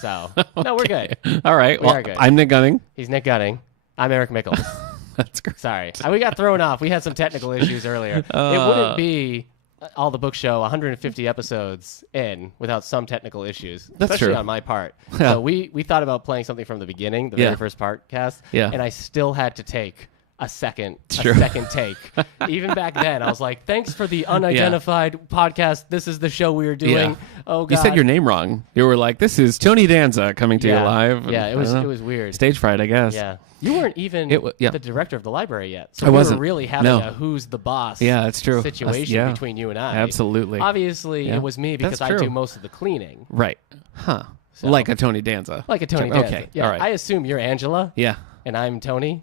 So, no, we're good. All right. We Well, are good. I'm Nick Gunning. He's Nick Gunning. I'm Eric Mickles. That's great. Sorry. We got thrown off. We had some technical issues earlier. It wouldn't be All the Book Show 150 episodes in without some technical issues, That's especially true. on my part. Yeah. So we thought about playing something from the beginning, the Yeah. very first podcast, Yeah. and I still had to take a second True. take. Even back then, I was like, thanks for the unidentified podcast. This is the show we were doing. Yeah. Oh, God. You said your name wrong. You were like, "This is Tony Danza coming to you live." Yeah, And it was I don't know. weird. Stage fright, I guess. Yeah. You weren't even yeah. the director of the library yet. So I we wasn't. were really having No. a who's the boss Yeah, that's true. situation Yeah. between you and I. Absolutely. Obviously, Yeah. it was me because That's I true. do most of the cleaning. Right. Huh. So- Like a Tony Danza. Like a Tony Okay. Danza. Yeah. All right. I assume you're Angela Yeah. and I'm Tony.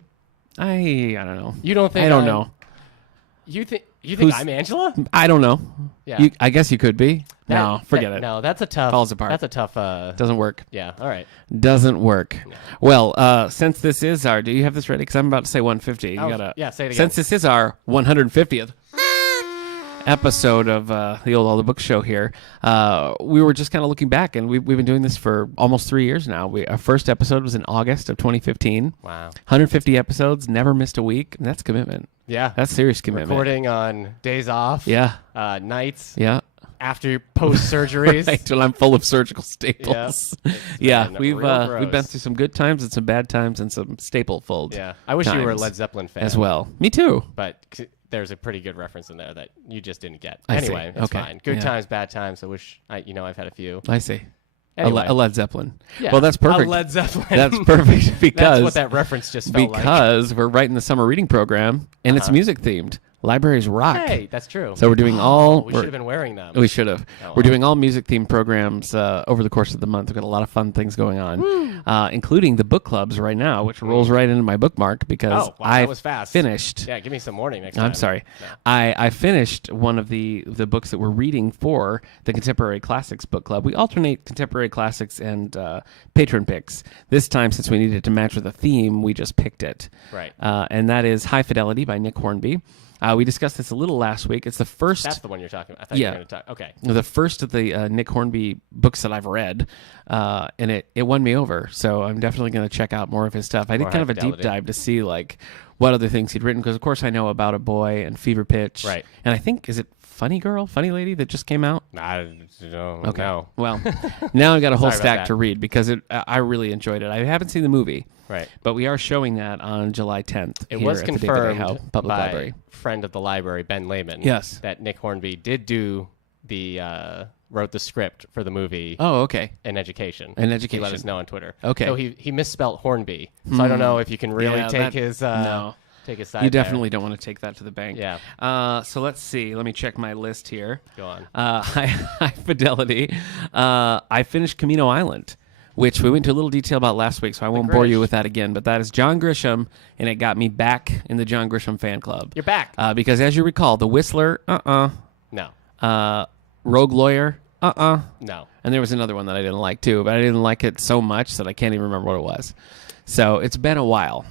I don't know. You don't think I don't know. You think Who's- I'm Angela? I don't know. Yeah. I guess you could be. No, forget it. No, that's a tough. Falls apart. That's a tough. Doesn't work. Yeah. All right. Doesn't work. Well, since this is our, do you have this ready? Because I'm about to say 150. You Oh, gotta. yeah, say it again. Since this is our 150th episode of the old All the Book Show here, we were just kind of looking back, and we've been doing this for almost 3 years now. Our first episode was in August of 2015. Wow. 150 episodes, never missed a week. And that's commitment. Yeah. That's serious commitment. Recording on days off. Yeah. Nights Yeah. after post surgeries. Right, till I'm full of surgical staples. Yeah, been we've real been gross. through some good times and some bad times and some staple fold. Yeah. I wish you were a times Led Zeppelin fan as well. Me too. but there's a pretty good reference in there that you just didn't get. I see. Anyway, it's Okay. fine. Good Yeah. times, bad times. I wish I've had a few. I see. Anyway. A Led Zeppelin. Yeah, Well, that's perfect. A Led Zeppelin. That's perfect because That's what that reference just felt like. because we're writing the summer reading program and it's music themed. Libraries rock. Hey, that's true. So we're doing all. We should have been wearing them. We should have. Oh, We're well. doing all music themed programs over the course of the month. We've got a lot of fun things going on, including the book clubs right now, which rolls right into my bookmark because Oh, wow, I that was fast. finished. Yeah, give me some warning next time. I'm sorry. No. I finished one of the books that we're reading for the Contemporary Classics Book Club. We alternate Contemporary Classics and patron picks. This time, since we needed to match with a theme, we just picked it. Right. And that is High Fidelity by Nick Hornby. We discussed this a little last week. It's the first. That's the one you're talking about. I thought you Yeah. were going to talk. Okay. The first of the Nick Hornby books that I've read, and it won me over. So I'm definitely going to check out more of his stuff. I did More kind of a High deep Fidelity. dive to see like what other things he'd written because of course I know About a Boy and Fever Pitch, Right. And I think is it Funny Girl, Funny Lady that just came out. I don't Okay. know. Well, now I got a whole Sorry about stack that. to read because I really enjoyed it. I haven't seen the movie, Right. but we are showing that on July 10th. It here was at the David A. confirmed Howe Public by Library. friend of the library, Ben Lehman. Yes. That Nick Hornby did do the wrote the script for the movie Oh, okay. in education. In He let Education. us know on Twitter. Okay. So he misspelled Hornby. So I don't know if you can really Yeah, take that- his no. take his side. You there. definitely don't want to take that to the bank. Yeah. So let's see. Let me check my list here. Go on. High Fidelity. I finished Camino Island, which we went into a little detail about last week, so I won't bore you Grish. with that again. But that is John Grisham, and it got me back in the John Grisham fan club. You're back. Because as you recall, The Whistler, No. Rogue Lawyer, No. and there was another one that I didn't like too, but I didn't like it so much that I can't even remember what it was. So it's been a while.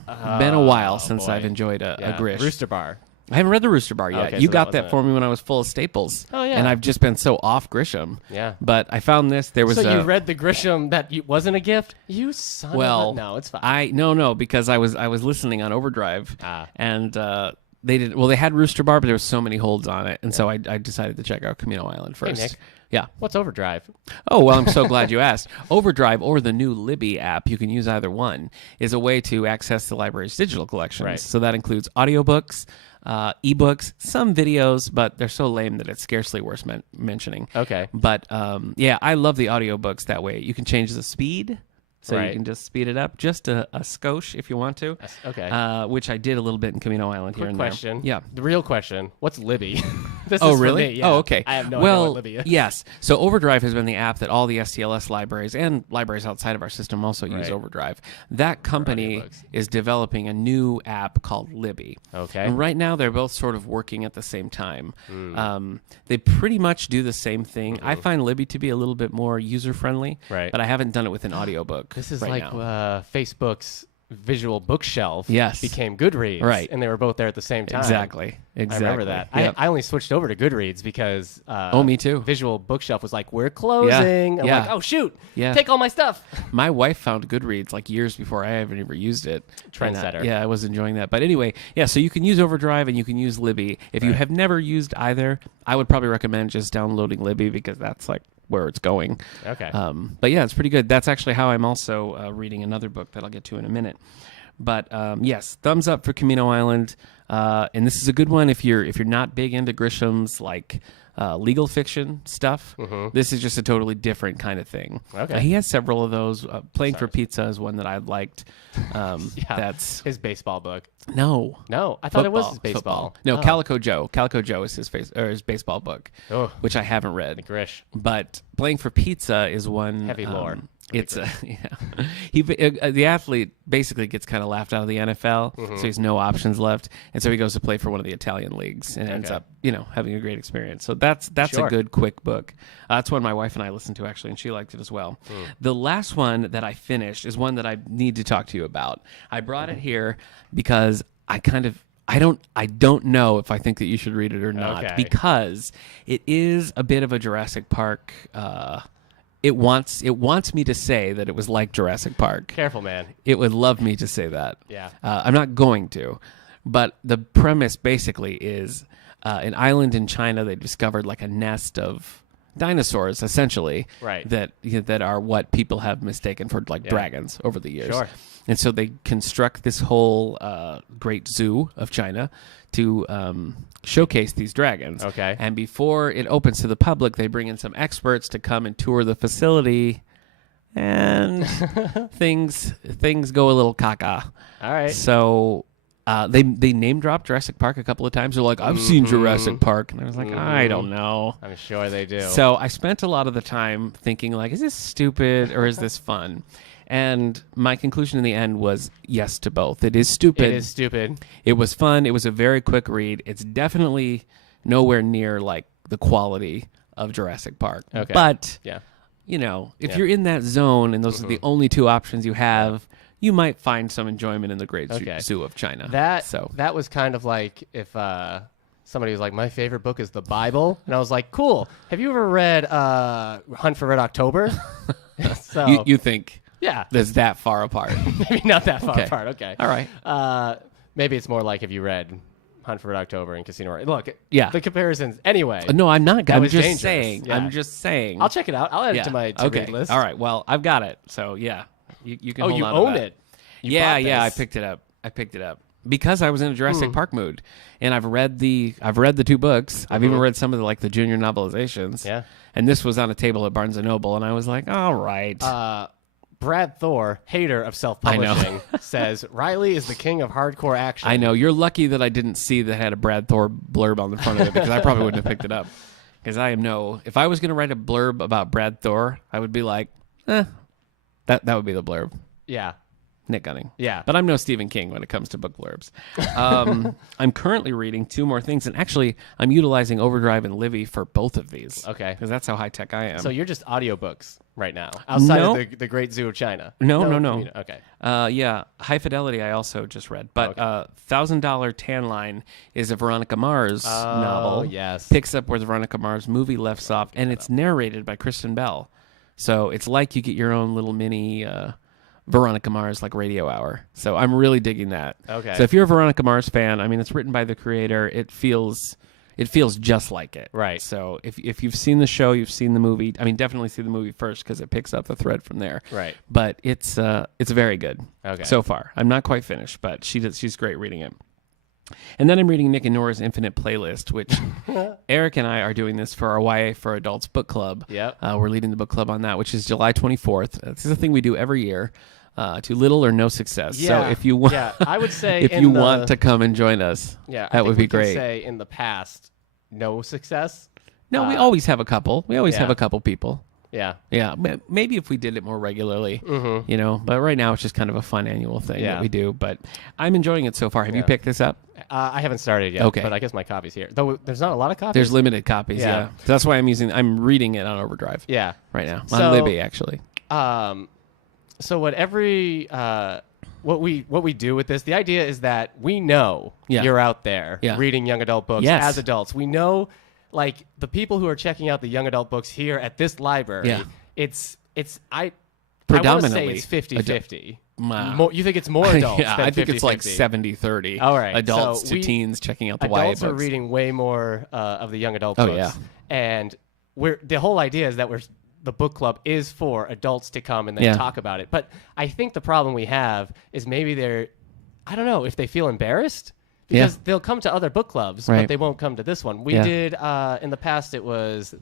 Since boy. I've enjoyed a Yeah. Grish. Rooster Bar. I haven't read the Rooster Bar yet. Okay, You so that got wasn't that it. for me when I was full of Staples. Oh, yeah. And I've just been so off Grisham. Yeah. But I found this. There was So a you read the Grisham that wasn't a gift? You son well. of a... No, it's fine. No, because I was listening on Overdrive, Ah. and they did well. They had Rooster Bar, but there was so many holds on it, and so I decided to check out Camino Island first. Nick. Yeah. What's Overdrive? Oh, well, I'm so glad you asked. Overdrive or the new Libby app, you can use either one, is a way to access the library's digital collections. Right. So that includes audiobooks, ebooks, some videos, but they're so lame that it's scarcely worth mentioning. Okay. But yeah, I love the audiobooks that way. You can change the speed. So Right. you can just speed it up just a skosh if you want to. Okay. Which I did a little bit in Camino Island here Quick and question. there. Yeah. The real question. What's Libby? This Oh, is for really? me, yeah. Oh, okay. I have no well, idea what Libby is. yes. So Overdrive has been the app that all the STLS libraries and libraries outside of our system also use Right. Overdrive. That company audiobooks. is developing a new app called Libby. Okay. And right now they're both sort of working at the same time. They pretty much do the same thing. I find Libby to be a little bit more user-friendly. Right. But I haven't done it with an audiobook This is right like now. Facebook's Visual Bookshelf Yes. became Goodreads. Right. And they were both there at the same time. Exactly. I remember that. Yep. I only switched over to Goodreads because me too. Visual Bookshelf was like, we're closing. I'm Yeah. like, oh, shoot. Yeah. Take all my stuff. My wife found Goodreads like years before I ever used it. Trendsetter. I was enjoying that. But anyway, yeah, so you can use Overdrive and you can use Libby. If you have never used either, I would probably recommend just downloading Libby because that's like where it's going. Okay. But yeah, it's pretty good. That's actually how I'm also reading another book that I'll get to in a minute. But yes, thumbs up for Camino Island. And this is a good one if you're not big into Grisham's like legal fiction stuff. This is just a totally different kind of thing. Okay. He has several of those. Playing for Pizza is one that I liked. Yeah, That's his baseball book. no. I thought it was his baseball. No, Oh. Calico Joe. Calico Joe is his baseball book, which I haven't read. Grish. But Playing for Pizza is one Heavy lore. It's the athlete basically gets kind of laughed out of the NFL, so he has no options left, and so he goes to play for one of the Italian leagues and ends up having a great experience. So that's Sure. a good quick book. That's one my wife and I listened to actually, and she liked it as well. The last one that I finished is one that I need to talk to you about. I brought it here because I don't know if I think that you should read it or not, Okay. because it is a bit of a Jurassic Park. It wants me to say that it was like Jurassic Park. Careful, man. It would love me to say that. Yeah. I'm not going to, but the premise basically is an island in China. They discovered like a nest of dinosaurs, essentially, Right. that are what people have mistaken for like dragons over the years. Sure. And so they construct this whole great zoo of China to showcase these dragons. Okay. And before it opens to the public, they bring in some experts to come and tour the facility, and things go a little caca. All right. So they name dropped Jurassic Park a couple of times. They're like, I've seen Jurassic Park. And I was like, I don't know. I'm sure they do. So I spent a lot of the time thinking like, is this stupid or is this fun? And my conclusion in the end was yes to both. It is stupid. It is stupid. It was fun. It was a very quick read. It's definitely nowhere near like the quality of Jurassic Park. Okay. But, Yeah. if you're in that zone and those are the only two options you have, you might find some enjoyment in the Great Zoo of China. That was kind of like if somebody was like, my favorite book is the Bible. And I was like, cool. Have you ever read Hunt for Red October? So You think yeah. that's that far apart. Maybe not that far Okay. apart. Okay. All right. Maybe it's more like if you read Hunt for Red October and Casino Royale. Look, Yeah. the comparisons. Anyway, No, I'm not. I'm was just dangerous. saying. Yeah. I'm just saying. I'll check it out. I'll add it to my to-read list. All right. Well, I've got it. So yeah, you can. Oh, hold you on to own that. it. You Yeah, bought yeah. I this. picked it up because I was in a Jurassic Park mood, and I've read the two books. I've even read some of the junior novelizations. Yeah. And this was on a table at Barnes and Noble, and I was like, all right. Brad Thor, hater of self-publishing, says Riley is the king of hardcore action. I know. You're lucky that I didn't see that had a Brad Thor blurb on the front of it because I probably wouldn't have picked it up. Because if I was going to write a blurb about Brad Thor, I would be like, that would be the blurb. Yeah. Nick Gunning. Yeah. But I'm no Stephen King when it comes to book blurbs. I'm currently reading two more things, and actually I'm utilizing Overdrive and Livy for both of these. Okay. Because that's how high-tech I am. So you're just audiobooks right now, outside No. of the Great Zoo of China. No. Okay. Yeah, High Fidelity I also just read. But $1,000 Tan Line is a Veronica Mars novel. Yes. Picks up where the Veronica Mars movie left off, and it's narrated by Kristen Bell. So it's like you get your own little mini Veronica Mars radio hour. So I'm really digging that. Okay. So if you're a Veronica Mars fan, I mean, it's written by the creator. It feels just like it. Right. So if you've seen the show, you've seen the movie. I mean, definitely see the movie first because it picks up the thread from there. Right. But it's very good. Okay. So far, I'm not quite finished, but she's great reading it. And then I'm reading Nick and Nora's Infinite Playlist, which Eric and I are doing this for our YA for Adults book club. Yep. We're leading the book club on that, which is July 24th. This is a thing we do every year. To little or no success. Yeah. So if you want, I would say if you want to come and join us, that would be great. Say in the past, no success. No, we always have a couple. We always have a couple people. Yeah. Yeah, maybe if we did it more regularly, but right now it's just kind of a fun annual thing that we do. But I'm enjoying it so far. Have you picked this up? I haven't started yet. Okay. But I guess my copy's here. Though there's not a lot of copies. There's limited copies. Yeah. So that's why I'm reading it on Overdrive. Yeah. Right now So, on Libby actually. So what every what we do with this, the idea is that we know you're out there reading young adult books as adults. We know, like, the people who are checking out the young adult books here at this library, I want to say it's 50-50. You think it's more adults than I think 50-50. it's like 70-30. All right. Adults to teens checking out the YA books. Adults are reading way more of the young adult books. Yeah. And the whole idea is that the book club is for adults to come and then talk about it. But I think the problem we have is maybe I don't know if they feel embarrassed because they'll come to other book clubs, but they won't come to this one. We did, in the past, it was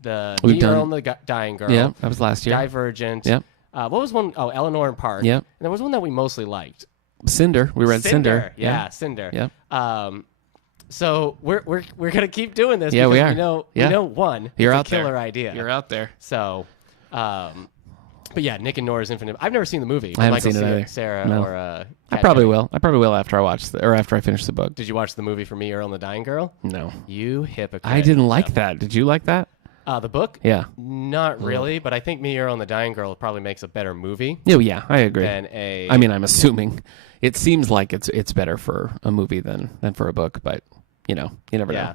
the Girl and the Dying Girl. Yeah, that was last year. Divergent. Yep. What was one? Oh, Eleanor and Park. Yep. And there was one that we mostly liked. Cinder. We read Cinder. Yeah, Cinder. Yep. So we're gonna keep doing this. Yeah, because we are. We know one. You're it's out a killer there. idea. You're out there. So, but yeah, Nick and Nora's Infinite. I've never seen the movie. I haven't seen it either. Sarah No. or I probably will. I probably will after after I finish the book. Did you watch the movie for Me, Earl and the Dying Girl? No. You hypocrite. I didn't like that. Did you like that? The book? Yeah. Not really, but I think Me, Earl and the Dying Girl probably makes a better movie. Oh, yeah, I agree. I mean, I'm assuming. It seems like it's better for a movie than for a book, but you never know.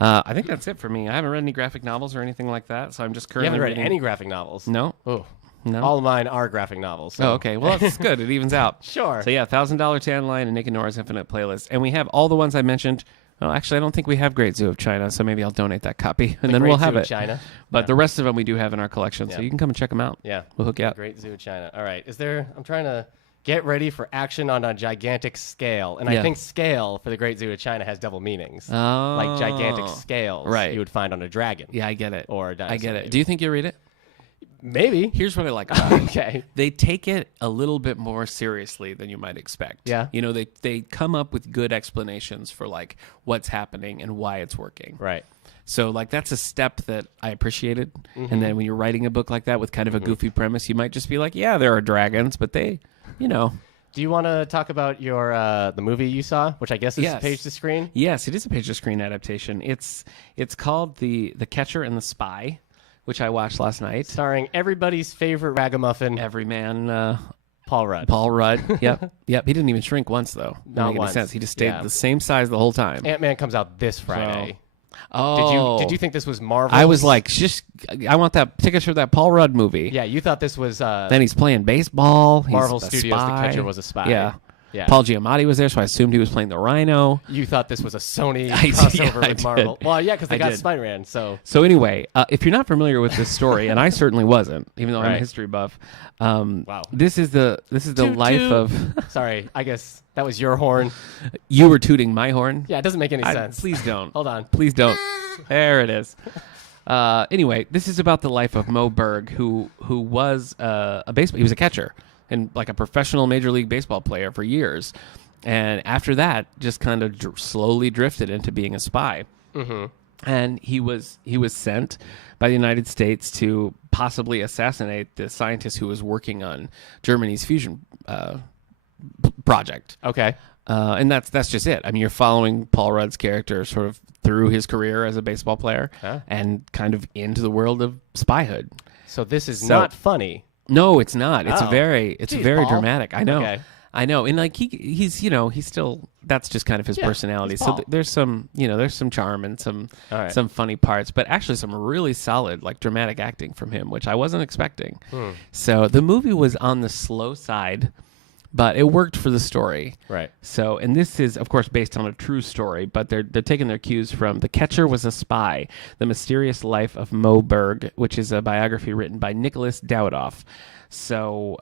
I think that's it for me. I haven't read any graphic novels or anything like that, so I'm just currently You haven't read reading... any graphic novels? No. Oh. No. All of mine are graphic novels. So. Oh, okay. Well, that's good. It evens out. Sure. So, yeah, $1,000 Tan Line and Nick and Nora's Infinite Playlist. And we have all the ones I mentioned. Well, actually, I don't think we have Great Zoo of China, so maybe I'll donate that copy, and then we'll have it. China. But the rest of them we do have in our collection, so you can come and check them out. Yeah. We'll hook you up. Great Zoo of China. All right. I'm trying to get ready for action on a gigantic scale. And I think scale for the Great Zoo of China has double meanings. Oh. Like gigantic scales you would find on a dragon. Yeah, I get it. Or a dinosaur. I get it. Do you think you'll read it? Maybe. Here's what I like about it. Okay. They take it a little bit more seriously than you might expect. Yeah. They come up with good explanations for like what's happening and why it's working. Right. So like that's a step that I appreciated. Mm-hmm. And then when you're writing a book like that with kind of a goofy premise, you might just be like, yeah, there are dragons, but they, Do you want to talk about your the movie you saw, which I guess is page to screen? Yes, it is a page to screen adaptation. It's called The Catcher and the Spy, which I watched last night. Starring everybody's favorite ragamuffin, everyman, Paul Rudd. Paul Rudd. Yep. Yep. He didn't even shrink once, though. Not once. Any sense. He just stayed the same size the whole time. Ant-Man comes out this Friday. Oh. Did you think this was Marvel? I was like, I want that tickets for that Paul Rudd movie. Yeah, you thought this was. Then he's playing baseball. Marvel he's Studios. spy. The Catcher was a spy. Yeah. Yeah. Paul Giamatti was there, so I assumed he was playing the Rhino. You thought this was a Sony crossover with Marvel. Well, yeah, because they got Spider-Man. So anyway, if you're not familiar with this story, and I certainly wasn't, even though I'm a history buff, wow. This is the life of. Sorry, I guess that was your horn. You were tooting my horn. Yeah, it doesn't make any sense. Please don't. Hold on. Please don't. There it is. Anyway, this is about the life of Mo Berg, who was he was a catcher and like a professional Major League Baseball player for years, and after that, just kind of slowly drifted into being a spy. Mm-hmm. And he was sent by the United States to possibly assassinate the scientist who was working on Germany's fusion project. Okay. And that's just it. I mean, you're following Paul Rudd's character sort of through his career as a baseball player and kind of into the world of spyhood. So this is not funny. No, it's not. It's very Paul. dramatic. I know. Okay. I know. And like he's still, that's just kind of his personality. So there's some charm and some funny parts, but actually some really solid like dramatic acting from him, which I wasn't expecting. So the movie was on the slow side, but it worked for the story. Right. So, and this is, of course, based on a true story, but they're taking their cues from The Catcher Was a Spy, The Mysterious Life of Mo Berg, which is a biography written by Nicholas Dawidoff. So,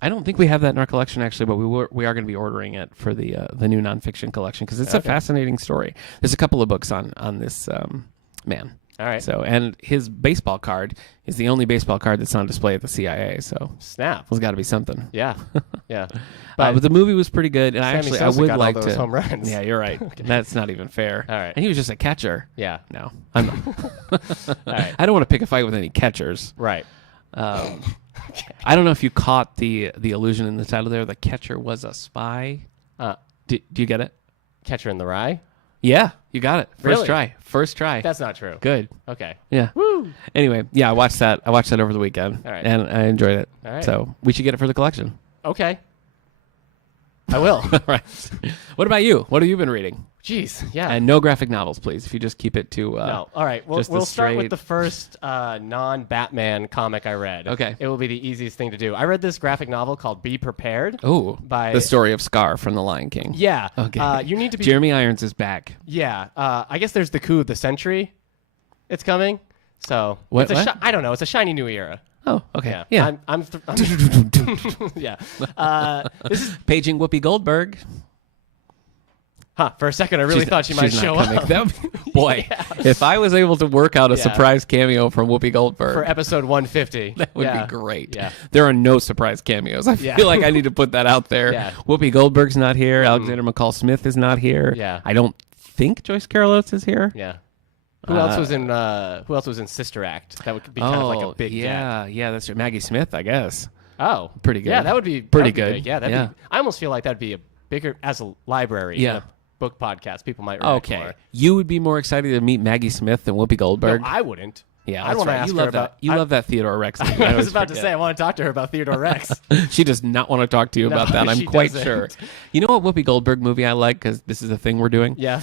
I don't think we have that in our collection, actually, but we are going to be ordering it for the new nonfiction collection, because it's a fascinating story. There's a couple of books on this man. All right. So, and his baseball card is the only baseball card that's on display at the CIA. So, snap. There's got to be something. Yeah. Yeah. But the movie was pretty good, and Sammy I would got like all those to. home runs. Yeah, you're right. That's not even fair. All right. And he was just a catcher. Yeah. No, I'm not. All right. I don't want to pick a fight with any catchers. Right. I don't know if you caught the allusion in the title there. The Catcher Was a Spy. Do you get it? Catcher in the Rye? Yeah, you got it. Really? First try. That's not true. Good. Okay. Yeah. Woo. Anyway, yeah, I watched that over the weekend. All right. And I enjoyed it. All right. So we should get it for the collection. Okay. I will. Right. What about you? What have you been reading? Jeez, yeah. And no graphic novels, please. If you just keep it to no. All right. We'll start with the first non-Batman comic I read. Okay. It will be the easiest thing to do. I read this graphic novel called Be Prepared. Oh, by the story of Scar from The Lion King. Yeah. Okay. You need to be. Jeremy Irons is back. Yeah. I guess there's the coup of the century. It's coming. So what? I don't know. It's a shiny new era. Oh, okay. Yeah. I'm yeah. This is paging Whoopi Goldberg. For a second, I really thought she might show up. Boy, if I was able to work out a surprise cameo from Whoopi Goldberg for episode 150, that would be great. Yeah. There are no surprise cameos. I feel like I need to put that out there. Yeah. Whoopi Goldberg's not here. Alexander McCall Smith is not here. Yeah. I don't think Joyce Carol Oates is here. Yeah. Who else was in Sister Act? That would be kind of like a big yeah, gap. Yeah, that's right. Maggie Smith, I guess. Oh, pretty good. Yeah, that would be pretty good. Big. Yeah, I almost feel like that'd be a bigger as a library. Yeah. A book podcast. People might react more. You would be more excited to meet Maggie Smith than Whoopi Goldberg. No, I wouldn't. Yeah, I want to ask her about. You love that Theodore Rex. I was about to say I want to talk to her about Theodore Rex. She does not want to talk to you about that. I'm quite sure. You know what Whoopi Goldberg movie I like because this is a thing we're doing. Yeah.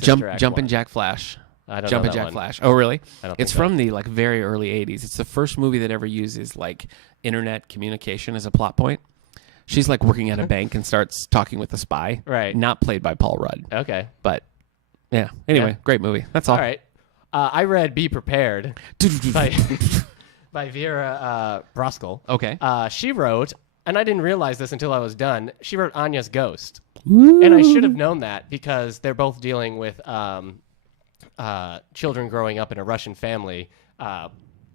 Jumpin' Jack Flash. I don't know Jumpin' that Jack one. Flash. Oh, really? I don't It's think from the very early '80s. It's the first movie that ever uses internet communication as a plot point. She's working at a bank and starts talking with a spy. Right. Not played by Paul Rudd. Okay. But yeah. Anyway, great movie. That's all. All right. I read Be Prepared by Vera Broskel. Okay. She wrote, and I didn't realize this until I was done, she wrote Anya's Ghost. Ooh. And I should have known that because they're both dealing with children growing up in a Russian family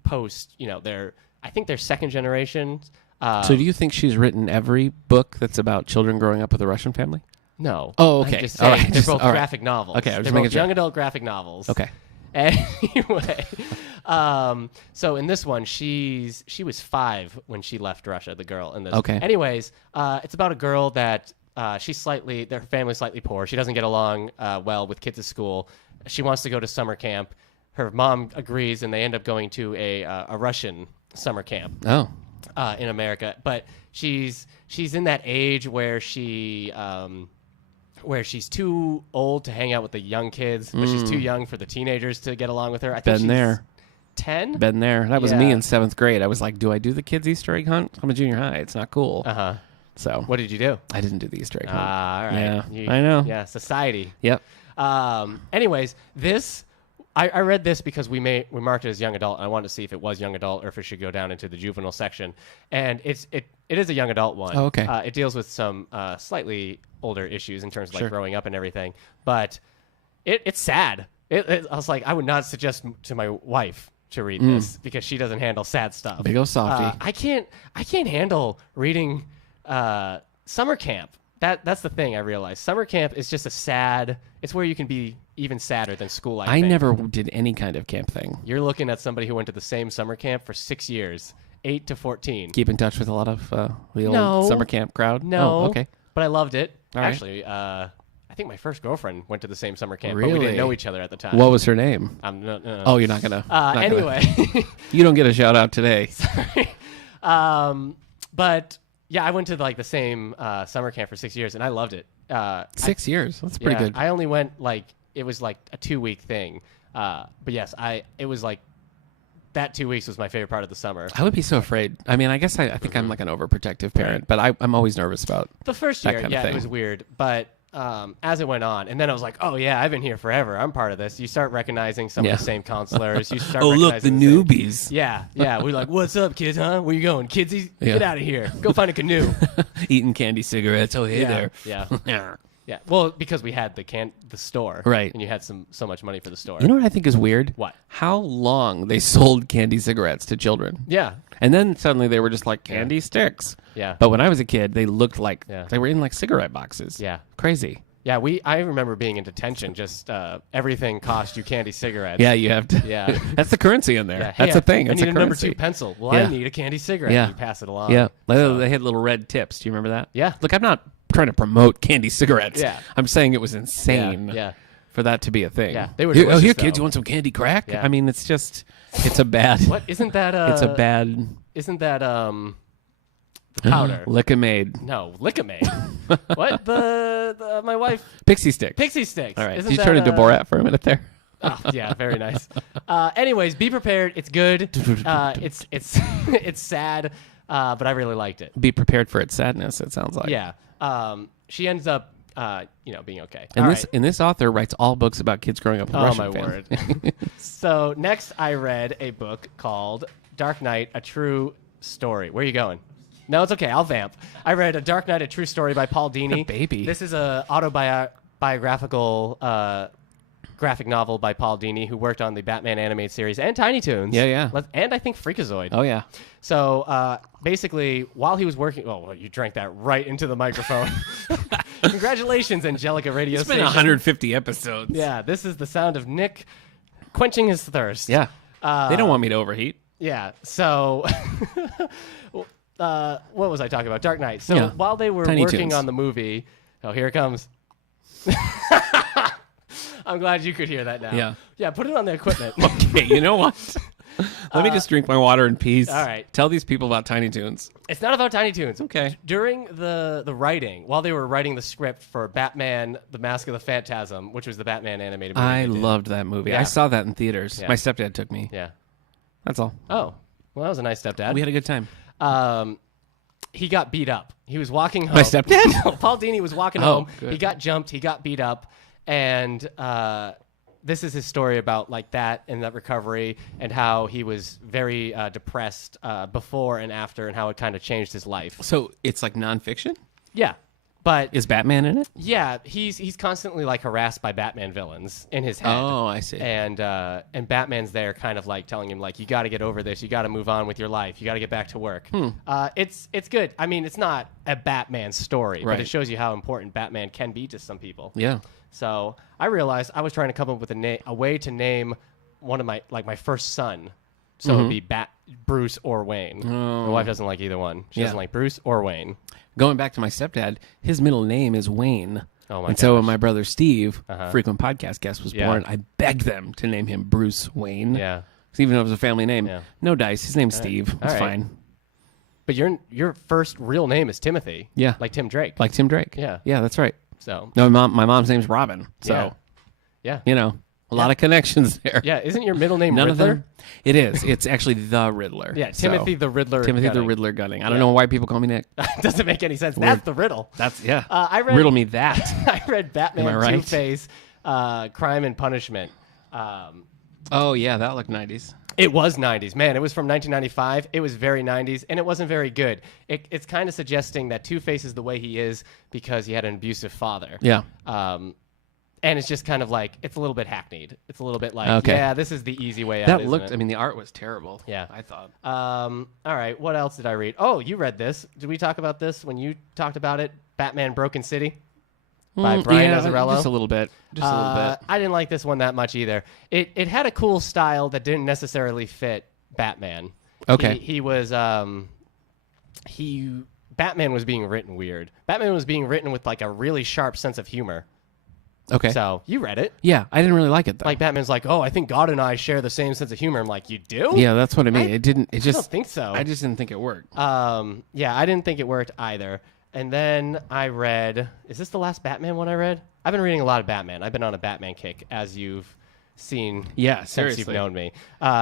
post, I think they're second generation. So do you think she's written every book that's about children growing up with a Russiin family? No. Oh, okay. I'm just saying, all right. they're both graphic novels. Okay, I was they're just both young adult graphic novels. Okay. Anyway, so in this one, she was 5 when she left Russia. The girl in this. Okay. Anyways, it's about a girl that their family's slightly poor. She doesn't get along well with kids at school. She wants to go to summer camp. Her mom agrees, and they end up going to a Russian summer camp. Oh. In America, but she's in that age where she's too old to hang out with the young kids, but she's too young for the teenagers to get along with her. I think she's there. 10. Been there. That was me in 7th grade. I was like, do I do the kids Easter egg hunt? I'm a junior high. It's not cool. So what did you do? I didn't do the Easter egg hunt. All right. Yeah, I know. Yeah, society. Yep. Anyways, this. I read this because we marked it as young adult, and I wanted to see if it was young adult or if it should go down into the juvenile section. And it is a young adult one. Oh, okay. It deals with some slightly older issues in terms of growing up and everything. But it's sad. I was like, I would not suggest to my wife to read this because she doesn't handle sad stuff. Big ol' softy. I can't handle reading summer camp. That's the thing I realized. Summer camp is just it's where you can be even sadder than school, I think. never did any kind of camp thing. You're looking at somebody who went to the same summer camp for 6 years, 8 to 14. Keep in touch with a lot of the old summer camp crowd? No. Oh, okay. But I loved it. All right. Actually, I think my first girlfriend went to the same summer camp, Really? but we didn't know each other at the time. What was her name? No. Oh, you're not going to. Anyway. You don't get a shout out today. Sorry. But... yeah, I went to the same summer camp for 6 years, and I loved it. 6 years? That's pretty good. I only went it was a 2-week thing. But yes, it was that 2 weeks was my favorite part of the summer. I would be so afraid. I mean, I guess I think I'm like an overprotective parent, but I'm always nervous about the first that year. kind of thing. It was weird, but as it went on, and then I was like, oh yeah, I've been here forever. I'm part of this. You start recognizing some of the same counselors. You start. Oh look, the newbies. Yeah. We're like, what's up, kids? Huh? Where you going, kidsies? Get out of here. Go find a canoe. Eating candy cigarettes. Oh hey there. Yeah. Yeah. Well, because we had the store, right, and you had so much money for the store. You know what I think is weird? What? How long they sold candy cigarettes to children? Yeah. And then suddenly they were just like candy sticks. Yeah. But when I was a kid, they looked like they were in cigarette boxes. Yeah. Crazy. Yeah, I remember being in detention. Just everything cost you candy cigarettes. Yeah, you have to. Yeah, that's the currency in there. Yeah. That's the thing. I It's need a a number currency. 2 pencil. Well, I need a candy cigarette. Yeah, you pass it along. Yeah, they had little red tips. Do you remember that? Yeah. Look, I'm not trying to promote candy cigarettes. Yeah. I'm saying it was insane. Yeah. For that to be a thing. Yeah, they were. Oh, here, though. kids, you want some candy crack? Yeah. I mean, it's a bad. What isn't that? It's a bad. Isn't that the powder. Lick-a-Maid. No, Lick-a-Maid. What? My wife. Pixie Sticks. Pixie Sticks. All right. Isn't Did you turn into Borat for a minute there? Oh, yeah, very nice. Anyways, be prepared. It's good. It's sad, but I really liked it. Be prepared for its sadness, it sounds like. Yeah. She ends up, being okay. And this author writes all books about kids growing up with Russian Oh, my fans. word. So next I read a book called Dark Knight, A True Story. Where are you going? No, it's okay. I'll vamp. I read A Dark Knight, A True Story by Paul Dini. Baby. This is a autobiographical graphic novel by Paul Dini, who worked on the Batman animated series and Tiny Toons. Yeah. And I think Freakazoid. Oh, yeah. So basically, while he was working... Oh, well, you drank that right into the microphone. Congratulations, Angelica Radio It's been Station. 150 episodes. Yeah, this is the sound of Nick quenching his thirst. Yeah. They don't want me to overheat. Yeah, so... what was I talking about? Dark Knight. So while they were Tiny working Toons. on the movie... Oh, here it comes. I'm glad you could hear that now. Yeah. Yeah, put it on the equipment. Okay, you know what? Let me just drink my water in peace. all right. Tell these people about Tiny Toons. It's not about Tiny Toons. Okay. During the writing, while they were writing the script for Batman, The Mask of the Phantasm, which was the Batman animated movie. I they did. loved that movie. Yeah. I saw that in theaters. Yeah. My stepdad took me. Yeah. That's all. Oh, well, that was a nice stepdad. We had a good time. He got beat up. He was walking home. My stepdad? No, Paul Dini was walking Oh, home. good. He got jumped. He got beat up. And this is his story about like that and that recovery and how he was very depressed before and after and how it kind of changed his life. So it's like nonfiction? Yeah. But Is Batman in it? yeah, he's constantly like harassed by Batman villains in his head. Oh, I see. And Batman's there kind of like telling him like, you got to get over this. You got to move on with your life. You got to get back to work. It's good. I mean, it's not a Batman story, but Right. it shows you how important Batman can be to some people. Yeah. So I realized I was trying to come up with a way to name one of my first son. So it would be Bruce or Wayne. My wife doesn't like either one. She doesn't like Bruce or Wayne. Going back to my stepdad, his middle name is Wayne. Oh my And so when gosh. my brother Steve, frequent podcast guest, was born, I begged them to name him Bruce Wayne. Yeah. 'Cause even though it was a family name. Yeah. No dice. His name's Steve. It's right. fine. But your first real name is Timothy. Yeah. Like Tim Drake. Like Tim Drake. Yeah. Yeah, that's right. So No, my mom's name's Robin. So, yeah. you know, a lot of connections there. Yeah, isn't your middle name None Riddler? of them. It is. It's actually the Riddler. Yeah, So, Timothy the Riddler. Timothy the Gunning. Riddler Gunning. I don't know why people call me Nick. Doesn't make any sense. That's the riddle. That's, yeah. I read Riddle me that. I read Batman Am I right? Two-Face, Crime and Punishment. Oh, yeah, that looked 90s. It was 90s. Man, it was from 1995. It was very 90s, and it wasn't very good. It's kind of suggesting that Two-Face is the way he is because he had an abusive father. Yeah. And it's just kind of like, it's a little bit hackneyed. It's a little bit like, Okay. yeah, this is the easy way out, That isn't looked, it? I mean, the art was terrible. Yeah. I thought. All right, what else did I read? Oh, you read this. Did we talk about this when you talked about it? Batman Broken City by Brian Azzarello. Just a little bit. Just a little bit. I didn't like this one that much either. It had a cool style that didn't necessarily fit Batman. Okay. He was Batman was being written weird. Batman was being written with like a really sharp sense of humor. Okay. So you read it. Yeah, I didn't really like it though. Like Batman's like, oh, I think God and I share the same sense of humor. I'm like, you do? Yeah, that's what I mean. It didn't. It I just. don't think so. I just didn't think it worked. Yeah, I didn't think it worked either. And then I read, is this the last Batman one I read? I've been reading a lot of Batman. I've been on a Batman kick, as you've seen Yeah, since seriously. you've known me.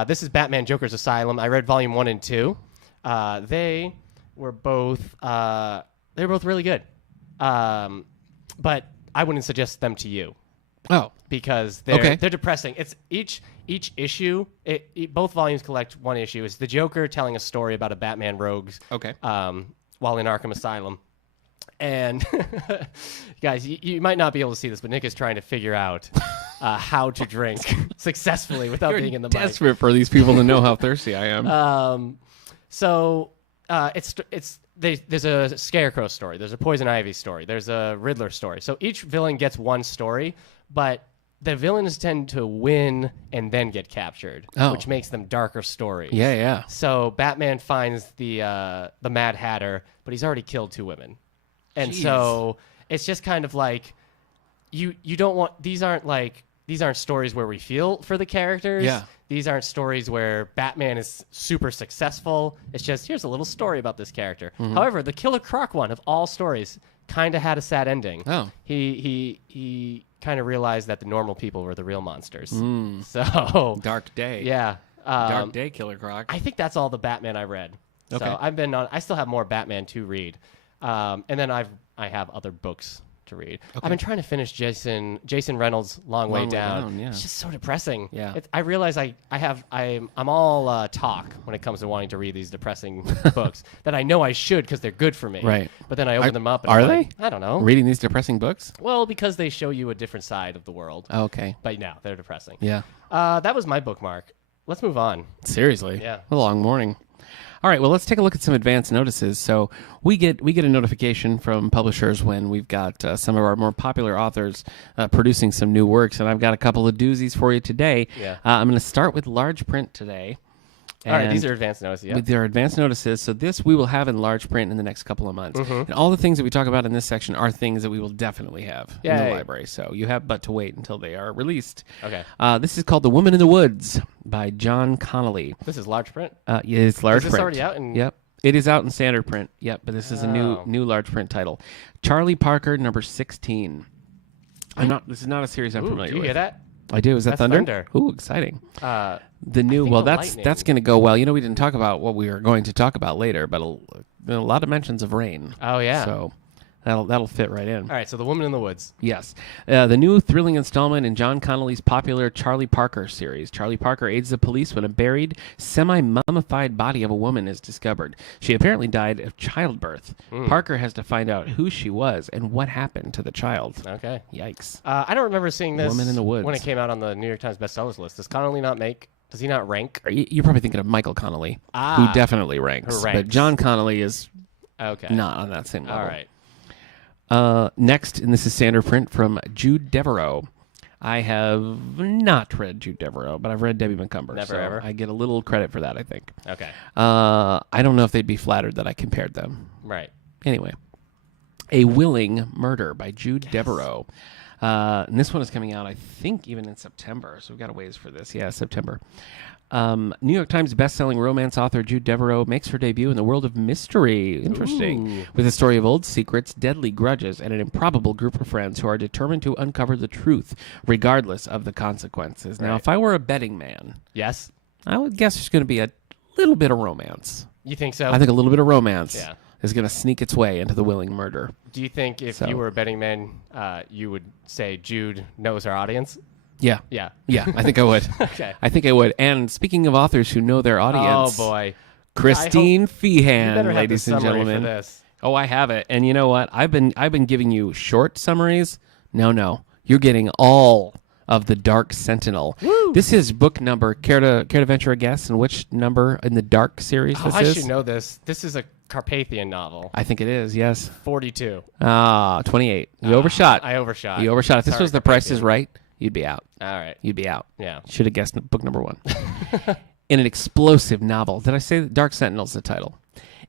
This is Batman Joker's Asylum. I read volume 1 and 2. They were both really good. But I wouldn't suggest them to you Oh. because they're Okay. they're depressing. It's each issue. Both volumes collect one issue. It's the Joker telling a story about a Batman rogues. Okay. While in Arkham Asylum. And guys, you might not be able to see this, but Nick is trying to figure out how to drink successfully without You're being in the desperate for these people to know how thirsty I am. mic. So there's a Scarecrow story, there's a Poison Ivy story, there's a Riddler story. So each villain gets one story, but the villains tend to win and then get captured, which makes them darker stories. Yeah, yeah. So Batman finds the Mad Hatter, but he's already killed 2 women. And Jeez. so it's just kind of like you don't want, these aren't like these aren't stories where we feel for the characters. Yeah. These aren't stories where Batman is super successful. It's just, here's a little story about this character. However, the Killer Croc one of all stories kind of had a sad ending. Oh. He kind of realized that the normal people were the real monsters. So Dark Day. yeah. Dark Day, Killer Croc. I think that's all the Batman I read. Okay. So I still have more Batman to read. And then I have other books to read. Okay. I've been trying to finish Jason Reynolds' Long Way Down. Yeah. It's just so depressing. Yeah. I realize I'm all talk when it comes to wanting to read these depressing books that I know I should because they're good for me. Right. But then I open them up. And Are I'm they? like, I don't know. Reading these depressing books? Well, because they show you a different side of the world. Oh, okay. But no, they're depressing. Yeah. That was my bookmark. Let's move on. Seriously? Yeah. What a long morning. All right, well, let's take a look at some advance notices. So we get a notification from publishers when we've got some of our more popular authors producing some new works, and I've got a couple of doozies for you today. Yeah. I'm going to start with large print today. All right, these are advance notices. Yeah. With their advance notices. So this we will have in large print in the next couple of months. And all the things that we talk about in this section are things that we will definitely have in the library. So you have but to wait until they are released. Okay. This is called The Woman in the Woods by John Connolly. This is large print. Yeah, it's large print. Is this already out? Yep. It is out in standard print. Yep, but this is a new large print title. Charlie Parker, number 16. This is not a series I'm familiar with. Do you hear that? I do. Is that That's thunder? thunder. Ooh, exciting. The new. think Well, the that's lightning. going to go well. You know, we didn't talk about what we were going to talk about later, but a lot of mentions of rain. Oh yeah. So that'll fit right in. All right. So The Woman in the Woods. Yes. The new thrilling installment in John Connolly's popular Charlie Parker series. Charlie Parker aids the police when a buried, semi-mummified body of a woman is discovered. She apparently died of childbirth. Parker has to find out who she was and what happened to the child. Okay. Yikes. I don't remember seeing this Woman in the Woods. when it came out on the New York Times bestsellers list. Does Connolly not make? Does he not rank? You're probably thinking of Michael Connolly, who definitely ranks. Who ranks. But John Connolly is Okay. not on that same level. All right. Next, and this is standard print from Jude Devereaux. I have not read Jude Devereaux, but I've read Debbie Montgomery. Never so ever? I get a little credit for that, I think. Okay. I don't know if they'd be flattered that I compared them. Right. Anyway, A Willing Murder by Jude Devereaux. And this one is coming out, I think, even in September. So we've got a ways for this. Yeah, September. New York Times bestselling romance author Jude Devereaux makes her debut in the world of mystery. Interesting. Ooh. With a story of old secrets, deadly grudges, and an improbable group of friends who are determined to uncover the truth, regardless of the consequences. Now, Right. if I were a betting man, Yes. I would guess there's going to be a little bit of romance. You think so? I think a little bit of romance Yeah. is going to sneak its way into The Willing Murder. Do you think if So- you were a betting man, you would say Jude knows our audience? Yeah. Yeah. Yeah, I think I would. Okay. I think I would. And speaking of authors who know their Oh audience, boy. Christine You Feehan, better have ladies the and summary gentlemen. for this. Oh, I have it. And you know what? I've been giving you short summaries. No. You're getting all of the Dark Sentinel. Woo! This is book number. Care to venture a guess on which number in the Dark series this I is? should know this. This is a Carpathian novel. I think it is, yes. 42. 28. You overshot. I overshot. You overshot. If this Sorry, was The Price is Carpathian. Right, you'd be out. All right. You'd be out. Yeah. Should have guessed book number 1. In an explosive novel. Did I say Dark Sentinel's the title?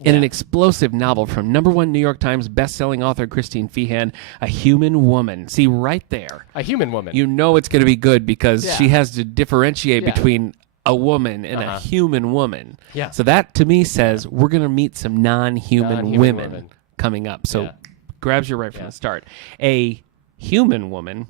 In an explosive novel from #1 New York Times bestselling author Christine Feehan, A Human Woman. See, right there, A human woman. you know it's going to be good because Yeah. she has to differentiate Yeah. between a woman and a human woman. Yeah. So that, to me, says we're going to meet some non-human Non-human women coming up. So Yeah. grabs you right from the start. A human woman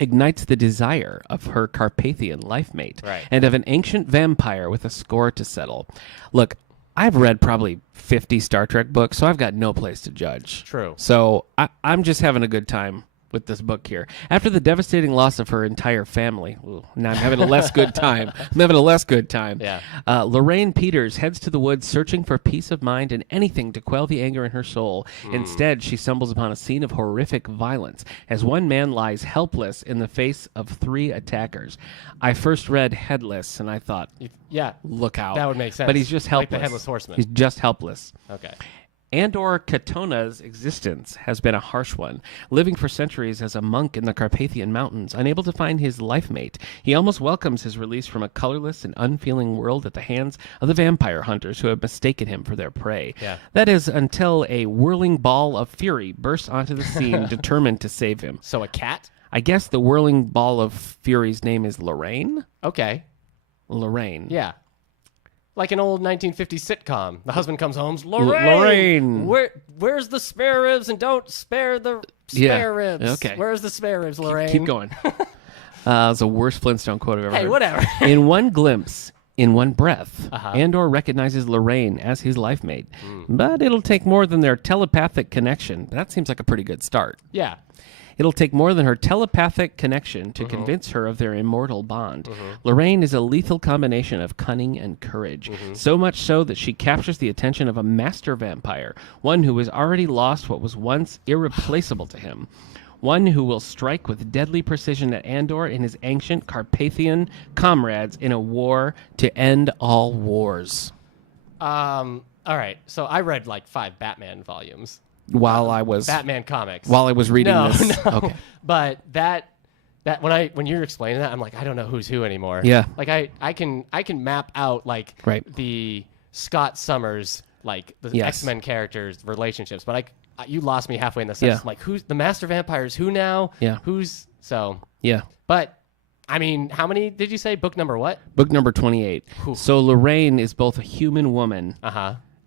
ignites the desire of her Carpathian life mate Right. and of an ancient vampire with a score to settle. Look, I've read probably 50 Star Trek books, so I've got no place to judge. True. So I'm just having a good time with this book here. After the devastating loss of her entire family, now I'm having a less good time. I'm having a less good time. Yeah. Lorraine Peters heads to the woods searching for peace of mind and anything to quell the anger in her soul. Instead, she stumbles upon a scene of horrific violence as one man lies helpless in the face of 3 attackers. I first read Headless, and I thought, Yeah. look out. That would make sense. But he's just helpless. Like the Headless Horseman. He's just helpless. Okay. Andor Katona's existence has been a harsh one. Living for centuries as a monk in the Carpathian Mountains, unable to find his life mate, he almost welcomes his release from a colorless and unfeeling world at the hands of the vampire hunters who have mistaken him for their prey. Yeah. That is until a whirling ball of fury bursts onto the scene, determined to save him. So a cat? I guess the whirling ball of fury's name is Lorraine. Okay. Lorraine. Yeah. Like an old 1950s sitcom. The husband comes home, Lorraine. Where's the spare ribs? And don't spare the spare ribs. Okay. Where's the spare ribs, Lorraine? Keep going. It's the worst Flintstone quote I've ever heard. Hey, whatever. In one glimpse, in one breath, Andor recognizes Lorraine as his life mate. But it'll take more than their telepathic connection. That seems like a pretty good start. Yeah. It'll take more than her telepathic connection to convince her of their immortal bond. Lorraine is a lethal combination of cunning and courage, so much so that she captures the attention of a master vampire, one who has already lost what was once irreplaceable to him, one who will strike with deadly precision at Andor and his ancient Carpathian comrades in a war to end all wars. All right. So I read like 5 Batman volumes. While I was Batman comics. While I was reading this. No. Okay. But that when you're explaining that, I'm like, I don't know who's who anymore. Yeah. Like I can map out like the Scott Summers, like the X-Men characters relationships, but you lost me halfway in the sentence. I'm like, who's the Master Vampires? Who now? Yeah. Who's so? Yeah. But I mean, how many did you say? Book number what? Book number 28. So Lorraine is both a human woman.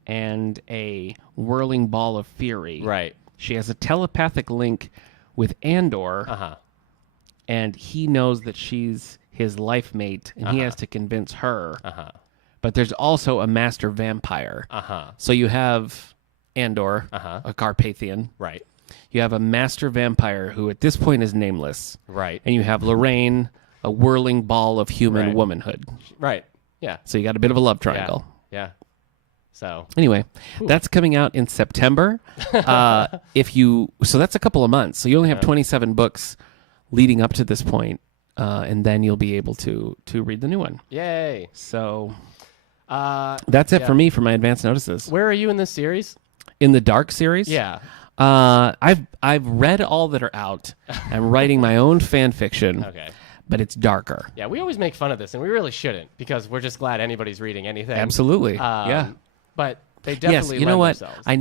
And a whirling ball of fury. Right. She has a telepathic link with Andor. And he knows that she's his life mate, and he has to convince her. But there's also a master vampire. So you have Andor, a Carpathian. Right. You have a master vampire who at this point is nameless. Right. And you have Lorraine, a whirling ball of human womanhood. Right. Yeah. So you got a bit of a love triangle. Yeah. So anyway, that's coming out in September. So that's a couple of months. So you only have 27 books leading up to this point, and then you'll be able to read the new one. Yay! So that's it for me for my advance notices. Where are you in this series? In the Dark series? Yeah. I've read all that are out. I'm writing my own fan fiction. Okay. But it's darker. Yeah, we always make fun of this, and we really shouldn't because we're just glad anybody's reading anything. Absolutely. Yeah. But they definitely you know what? themselves. I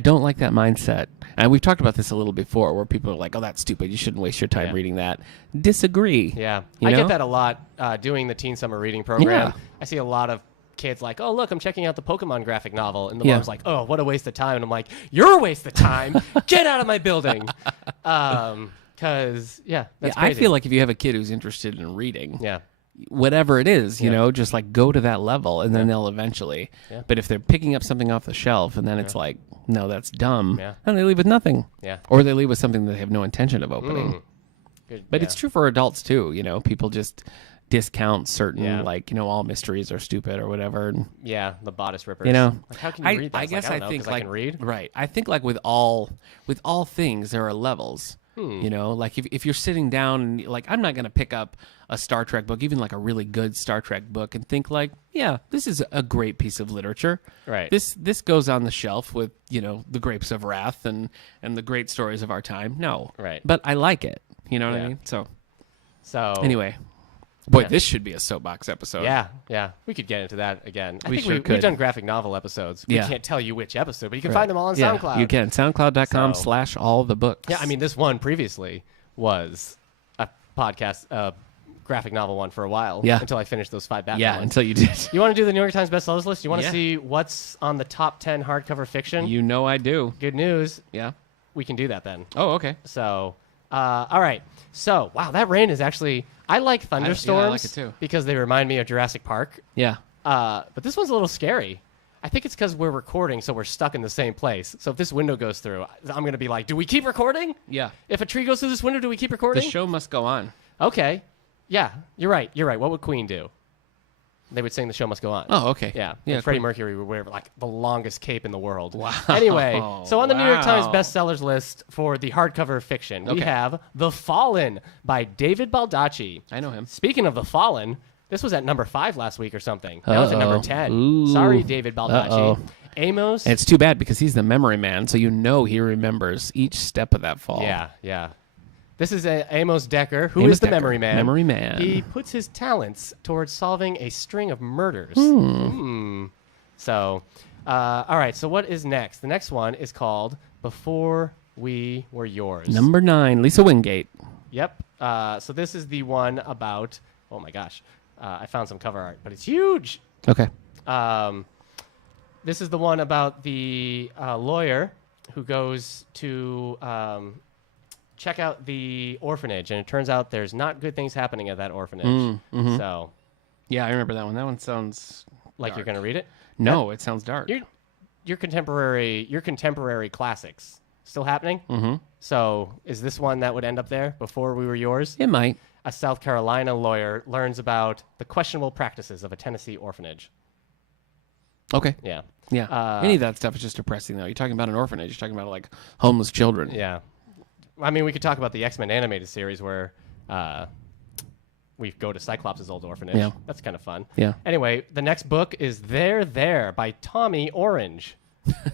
don't like that mindset. And we've talked about this a little before where people are like, oh, that's stupid. You shouldn't waste your time reading that. Disagree. Yeah. You I know? get that a lot doing the Teen Summer Reading Program. Yeah. I see a lot of kids like, oh, look, I'm checking out the Pokemon graphic novel. And the mom's like, oh, what a waste of time. And I'm like, you're a waste of time. Get out of my building. Because, that's crazy. I feel like if you have a kid who's interested in reading, yeah, whatever it is, you know, just like go to that level and then they'll eventually. Yeah. But if they're picking up something off the shelf and then it's like, no, that's dumb, then they leave with nothing. Yeah. Or they leave with something that they have no intention of opening. Good, but it's true for adults too. You know, people just discount certain, like, you know, all mysteries are stupid or whatever. And, yeah, the bodice rippers. You know, like, how can you read that? I guess like, I think like, I can read. Right. I think like with all things, there are levels. You know, like if you're sitting down and like, I'm not going to pick up a Star Trek book, even like a really good Star Trek book, and think like, yeah, this is a great piece of literature. Right. This goes on the shelf with, you know, the Grapes of Wrath and the great stories of our time. No. Right. But I like it. You know what I mean? So anyway. Boy, this should be a soapbox episode. Yeah. We could get into that again. I think could. We've done graphic novel episodes. We can't tell you which episode, but you can find them all on SoundCloud. You can. SoundCloud.com/allthebooks. Yeah, I mean, this one previously was a podcast, graphic novel one for a while. Yeah. Until I finished those 5 Batman ones. Until you did. You want to do the New York Times bestsellers list? You want to see what's on the top 10 hardcover fiction? You know I do. Good news. Yeah. We can do that then. Oh, okay. So, all right. So, wow, that rain is actually... I like thunderstorms I like it too. Because they remind me of Jurassic Park. Yeah. But this one's a little scary. I think it's because we're recording, so we're stuck in the same place. So if this window goes through, I'm going to be like, do we keep recording? Yeah. If a tree goes through this window, do we keep recording? The show must go on. Okay. Yeah, you're right. What would Queen do? They would sing The Show Must Go On. Oh, okay. Yeah. Freddie Mercury would wear like the longest cape in the world. Wow. Anyway, so on the New York Times bestsellers list for the hardcover fiction, we have The Fallen by David Baldacci. I know him. Speaking of The Fallen, this was at number 5 last week or something. That was at number 10. Ooh. Sorry, David Baldacci. Amos. And it's too bad because he's the memory man, so you know he remembers each step of that fall. Yeah. This is Amos Decker, who is the memory man. Memory man. He puts his talents towards solving a string of murders. So, all right. So what is next? The next one is called Before We Were Yours. Number 9, Lisa Wingate. Yep. So this is the one about. Oh my gosh, I found some cover art, but it's huge. Okay. This is the one about the lawyer who goes to check out the orphanage, and it turns out there's not good things happening at that orphanage. So, Yeah, I remember that one. That one sounds like dark. you're gonna read it? No, it sounds dark. Your contemporary classics still happening. Mm-hmm. So, is this one that would end up there before we were yours? It might. A South Carolina lawyer learns about the questionable practices of a Tennessee orphanage. Okay. Yeah. Yeah. Any of that stuff is just depressing, though. You're talking about an orphanage. You're talking about, like, homeless children. Yeah. I mean, we could talk about the X-Men animated series where we go to Cyclops' old orphanage. Yeah. That's kind of fun. Yeah. Anyway, the next book is There by Tommy Orange.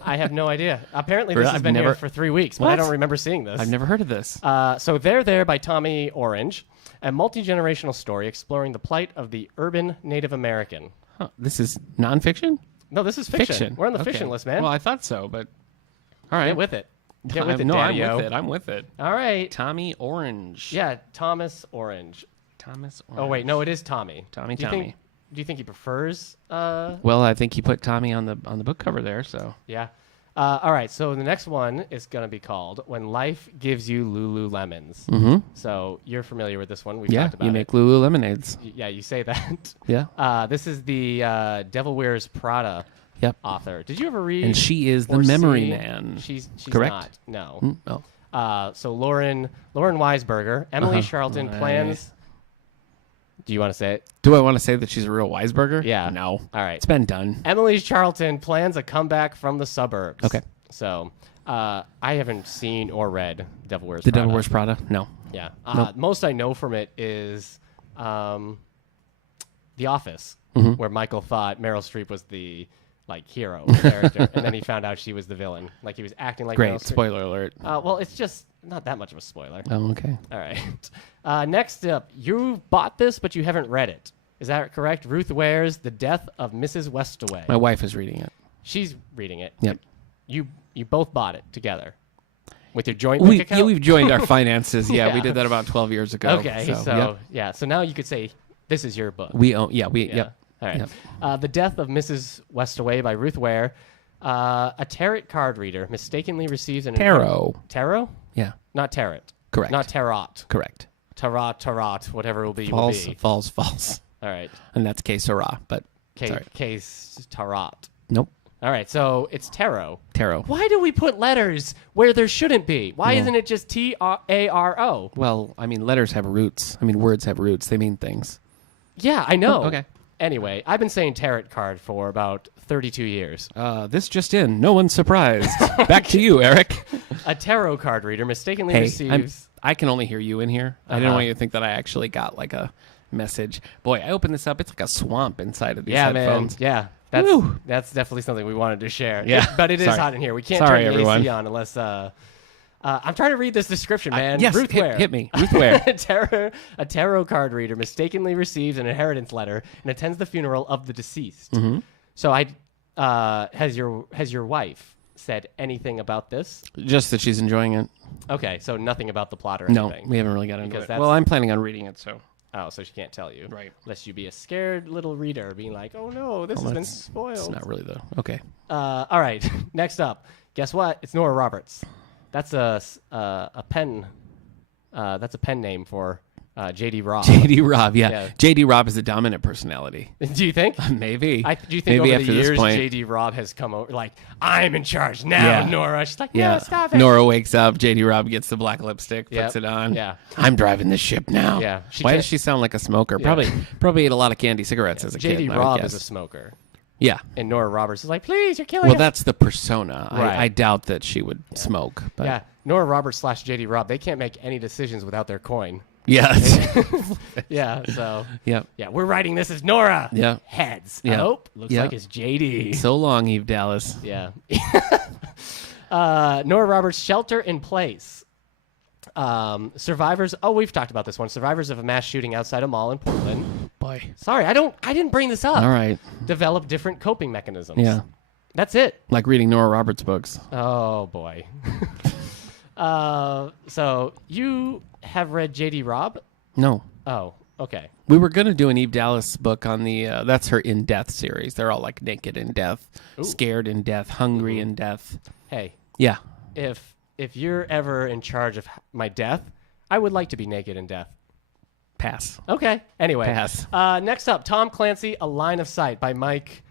I have no idea. Apparently, this has been here for 3 weeks, but I don't remember seeing this. I've never heard of this. So There by Tommy Orange, a multi-generational story exploring the plight of the urban Native American. Huh. This is nonfiction? No, this is fiction. We're on the fiction list, man. Well, I thought so, but all right. Get with it. Get with it, No, I'm Daddy-o. with it. I'm with it. All right. Tommy Orange. Yeah, Thomas Orange. Thomas Orange. Oh, wait. No, it is Tommy. Tommy. Do you think he prefers... Well, I think he put Tommy on the book cover there, so. Yeah. All right. So the next one is going to be called When Life Gives You Lululemons. Mm-hmm. So you're familiar with this one. We've talked about you make Lulu lemonades. Yeah, you say that. Yeah. This is the Devil Wears Prada author. Did you ever read? And she is the or memory see- man. She's correct? not. No. Oh. So Lauren Weisberger, Emily Charlton plans. Do you want to say it? Do I want to say that she's a real Weisberger? Yeah. No. All right. It's been done. Emily Charlton plans a comeback from the suburbs. Okay. So I haven't seen or read Devil Wears The Prada. Devil Wears Prada? No. Yeah. Nope. Most I know from it is The Office, Mm-hmm. where Michael thought Meryl Streep was the hero character, and then he found out she was the villain. Like he was acting like Meryl Great. Streep. Spoiler alert. Well, it's just not that much of a spoiler. Oh, okay. All right. Next up, you bought this, but you haven't read it. Is that correct? Ruth Ware's The Death of Mrs. Westaway. My wife is reading it. She's reading it. Yep. You both bought it together with your joint bank account? Yeah, we've joined our finances. Yeah, Yeah. we did that about 12 years ago. Okay, so yeah. So now you could say this is your book. we own. Yeah. Yep. All right. Yep. The Death of Mrs. Westaway by Ruth Ware. A tarot card reader mistakenly receives an Tarot. Tarot? Yeah. Not tarot. Correct. Not tarot. Correct. Tarot, whatever it will be. False. Will be. False. All right. And that's que sera, but sorry. Case tarot. Nope. All right. So it's tarot. Tarot. Why do we put letters where there shouldn't be? Why isn't it just T-A-R-O? Well, I mean, letters have roots. I mean, words have roots. They mean things. Yeah, I know. Oh, okay. Anyway, I've been saying tarot card for about 32 years. This just in. No one's surprised. Back to you, Eric. A tarot card reader mistakenly Hey, receives... I can only hear you in here. I didn't want you to think that I actually got like a message. Boy, I opened this up. It's like a swamp inside of these headphones. Man. Yeah. That's definitely something we wanted to share. Yeah. But it is Sorry. hot in here. We can't Sorry, turn the everyone. AC on unless... I'm trying to read this description, man. Yes, Ruth Ware. hit me. Ruth Ware. A tarot card reader mistakenly receives an inheritance letter and attends the funeral of the deceased. Mm-hmm. So has your wife said anything about this? Just that she's enjoying it. Okay, so nothing about the plot or No, anything. we haven't really got into Because it. that's- Well, I'm planning on reading it, so. Oh, so she can't tell you. Right. Lest you be a scared little reader being like, oh no, this has been spoiled. It's not really though. Okay. All right, next up. Guess what? It's Nora Roberts. That's a pen. That's a pen name for J.D. Robb. J.D. Robb, yeah. Yeah. J.D. Robb is a dominant personality. Do you think? Maybe. Do you think Maybe over after the this years point. J.D. Robb has come over like, I'm in charge now, Yeah. Nora? She's like, Yeah. no, stop it. Nora wakes up. J.D. Robb gets the black lipstick, puts Yep. it on. Yeah. I'm driving the ship now. Yeah. Why does she sound like a smoker? Probably ate a lot of candy cigarettes as a kid. J.D. I would Robb guess. is a smoker. Yeah. And Nora Roberts is like, please, you're killing Well, us. that's the persona. Right. I doubt that she would smoke. But Yeah. Nora Roberts / J.D. Robb, they can't make any decisions without their coin. Yes. Yeah, so. Yep. Yeah, we're writing this as Nora. Yeah. Heads. Yeah. Nope. Looks Yeah. like it's J.D. So long, Eve Dallas. Yeah. Nora Roberts, Shelter in Place. Survivors. Oh, we've talked about this one. Survivors of a mass shooting outside a mall in Portland. Boy. Sorry, I didn't bring this up. All right. Develop different coping mechanisms. Yeah. That's it. Like reading Nora Roberts books. Oh boy. So you have read J.D. Robb? No. Oh, okay. We were going to do an Eve Dallas book on the, that's her In Death series. They're all like naked in death, scared in death, hungry in death. Hey. Yeah. If you're ever in charge of my death, I would like to be naked in death. Pass. Okay. Anyway. Pass. Next up, Tom Clancy, A Line of Sight by Mike.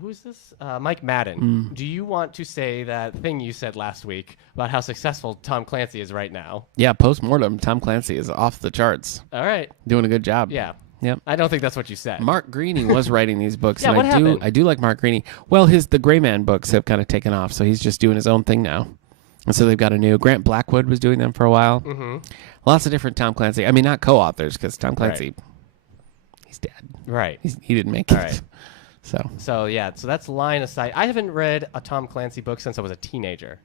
Who's this? Mike Madden. Do you want to say that thing you said last week about how successful Tom Clancy is right now? Yeah, post-mortem, Tom Clancy is off the charts. All right. Doing a good job. Yeah. Yep. I don't think that's what you said. Mark Greaney was writing these books, Yeah, and what happened? I do like Mark Greaney. Well, the Gray Man books have kind of taken off, so he's just doing his own thing now. And so they've got a new Grant Blackwood was doing them for a while. Mm-hmm. Lots of different Tom Clancy. I mean, not co-authors, because Tom Clancy, he's dead. Right. He didn't make it. Right. So that's Line of Sight. I haven't read a Tom Clancy book since I was a teenager.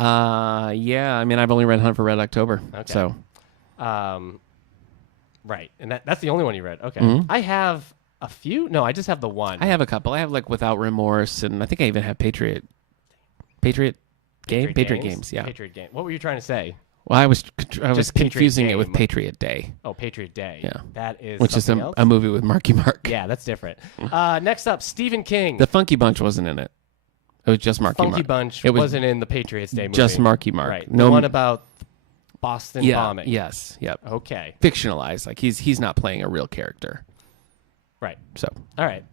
Yeah. I mean, I've only read Hunt for Red October. Okay. So. Right. And that's the only one you read. Okay. I have a few. No, I just have the one. I have a couple. I have like Without Remorse, and I think I even have Patriot Games. Yeah. Patriot Game. What were you trying to say? Well, I was confusing it with Game. Patriot Day. Oh, Patriot Day. Yeah. That is which is else? a movie with Marky Mark. Yeah, that's different. Next up, Stephen King. The Funky Bunch wasn't in it. It was just Marky Mark. Funky Bunch wasn't in the Patriots Day movie. Just Marky Mark. Right. No the one about Boston bombing. Yes. Yep. Okay. Fictionalized. Like he's not playing a real character. Right. So. All right.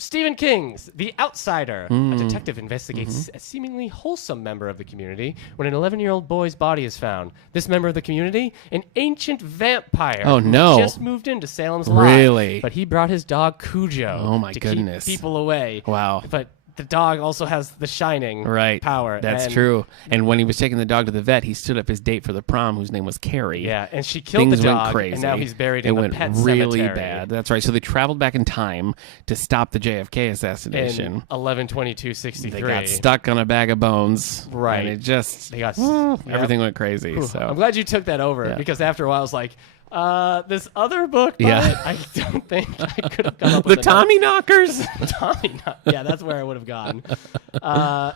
Stephen King's The Outsider. A detective investigates a seemingly wholesome member of the community when an 11-year-old boy's body is found. This member of the community, an ancient vampire. Oh, no. Who just moved into Salem's Lot. Really? But he brought his dog Cujo. Oh, my to goodness. keep people away. Wow. But the dog also has the shining power. That's true. And when he was taking the dog to the vet, he stood up his date for the prom, whose name was Carrie. Yeah, and she killed Things the dog, went crazy. and now he's buried in the pet cemetery. It went really cemetery. bad. That's right. So they traveled back in time to stop the JFK assassination. In 11/22/63. They got stuck on a bag of bones. Right. And it just... They got everything went crazy. I'm So glad you took that over because after a while I was like, this other book, I don't think I could have come up with the Tommy Knockers. Yeah, that's where I would have gone.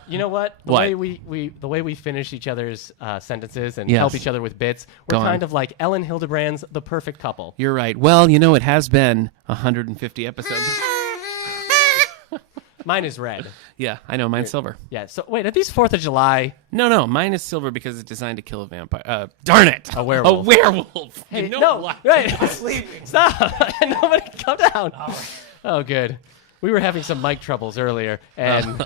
You know what? The way we finish each other's sentences and help each other with bits, we're kind of like Ellen Hildebrand's The Perfect Couple. You're right. Well, it has been 150 episodes. Mine is red. Yeah, I know. Mine's silver. Yeah. So wait, are these 4th of July? No. Mine is silver because it's designed to kill a vampire. Darn it! A werewolf. A werewolf. Hey, what? Right. Stop. Nobody, come down. Oh, good. We were having some mic troubles earlier, and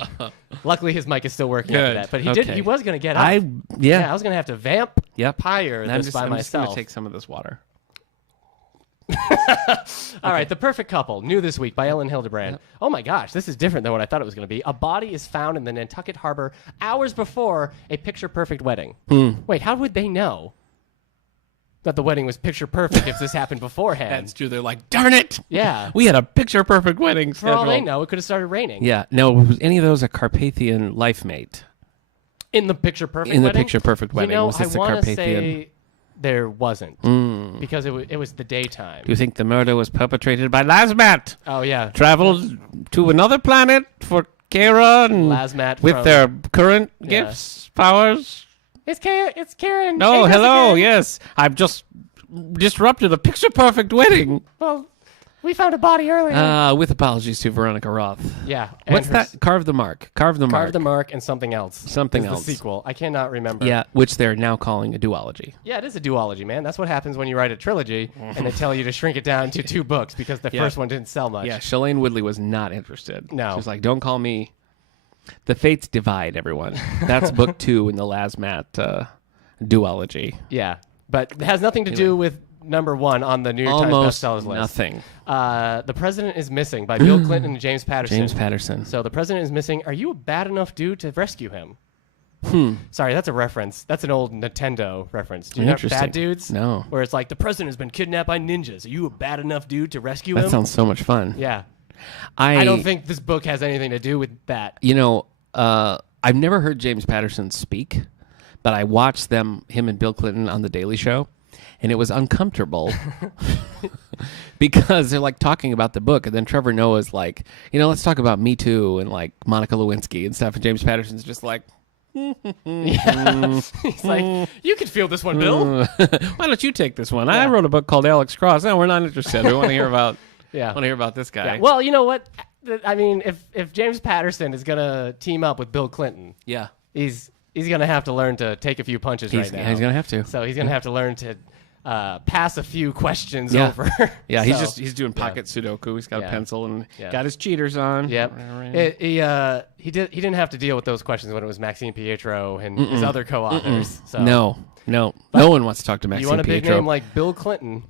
luckily his mic is still working after that. But he was going to get up. I was going to have to vampire this by myself. I'm just going to take some of this water. All right, The Perfect Couple, new this week by Ellen Hildebrand. Yep. Oh my gosh, this is different than what I thought it was going to be. A body is found in the Nantucket Harbor hours before a picture-perfect wedding. Wait, how would they know that the wedding was picture-perfect if this happened beforehand? That's true. They're like, darn it! Yeah. We had a picture-perfect wedding For all they know, it could have started raining. Yeah. No, was any of those a Carpathian life mate? In the picture-perfect wedding? In the picture-perfect wedding. Was this I want to Carpathian? say there wasn't because it was the daytime. Do you think the murder was perpetrated by Lazmat? Oh yeah, traveled to another planet for Kara and Lazmat with their current gifts, powers. It's Karen. No, hello. Yes, I've just disrupted a picture-perfect wedding. Well, we found a body earlier. With apologies to Veronica Roth. Yeah. What's that? Carve the Mark. Carve the Mark and something else. Something else. The sequel. I cannot remember. Yeah, which they're now calling a duology. Yeah, it is a duology, man. That's what happens when you write a trilogy and they tell you to shrink it down to 2 books because the first one didn't sell much. Yeah, Shailene Woodley was not interested. No. She was like, don't call me. The Fates divide, everyone. That's book 2 in the Lazmat duology. Yeah, but it has nothing to do with number 1 on the New York Times bestsellers list. Nothing. The President is Missing by Bill Clinton and James Patterson. James Patterson. So The President is Missing. Are you a bad enough dude to rescue him? Sorry, that's a reference. That's an old Nintendo reference. Do you know Bad Dudes? No. Where it's like, the President has been kidnapped by ninjas. Are you a bad enough dude to rescue him? That sounds so much fun. Yeah. I don't think this book has anything to do with that. I've never heard James Patterson speak, but I watched him and Bill Clinton on The Daily Show. And it was uncomfortable because they're like talking about the book. And then Trevor Noah's like, let's talk about Me Too and like Monica Lewinsky and stuff. And James Patterson's just like, Yeah. He's like, you could feel this one, Bill. Why don't you take this one? I wrote a book called Alex Cross. No, we're not interested. We want to hear about. Yeah. Want to hear about this guy. Yeah. Well, you know what? I mean, if James Patterson is gonna team up with Bill Clinton, yeah, he's gonna have to learn to take a few punches right now. Yeah, he's gonna have to. So he's gonna have to learn to pass a few questions over. Yeah, he's doing pocket Sudoku. He's got a pencil and got his cheaters on. Yep. He didn't have to deal with those questions when it was Maxine Pietro and his other co-authors. So. No one wants to talk to Maxine Pietro. You want a big name like Bill Clinton?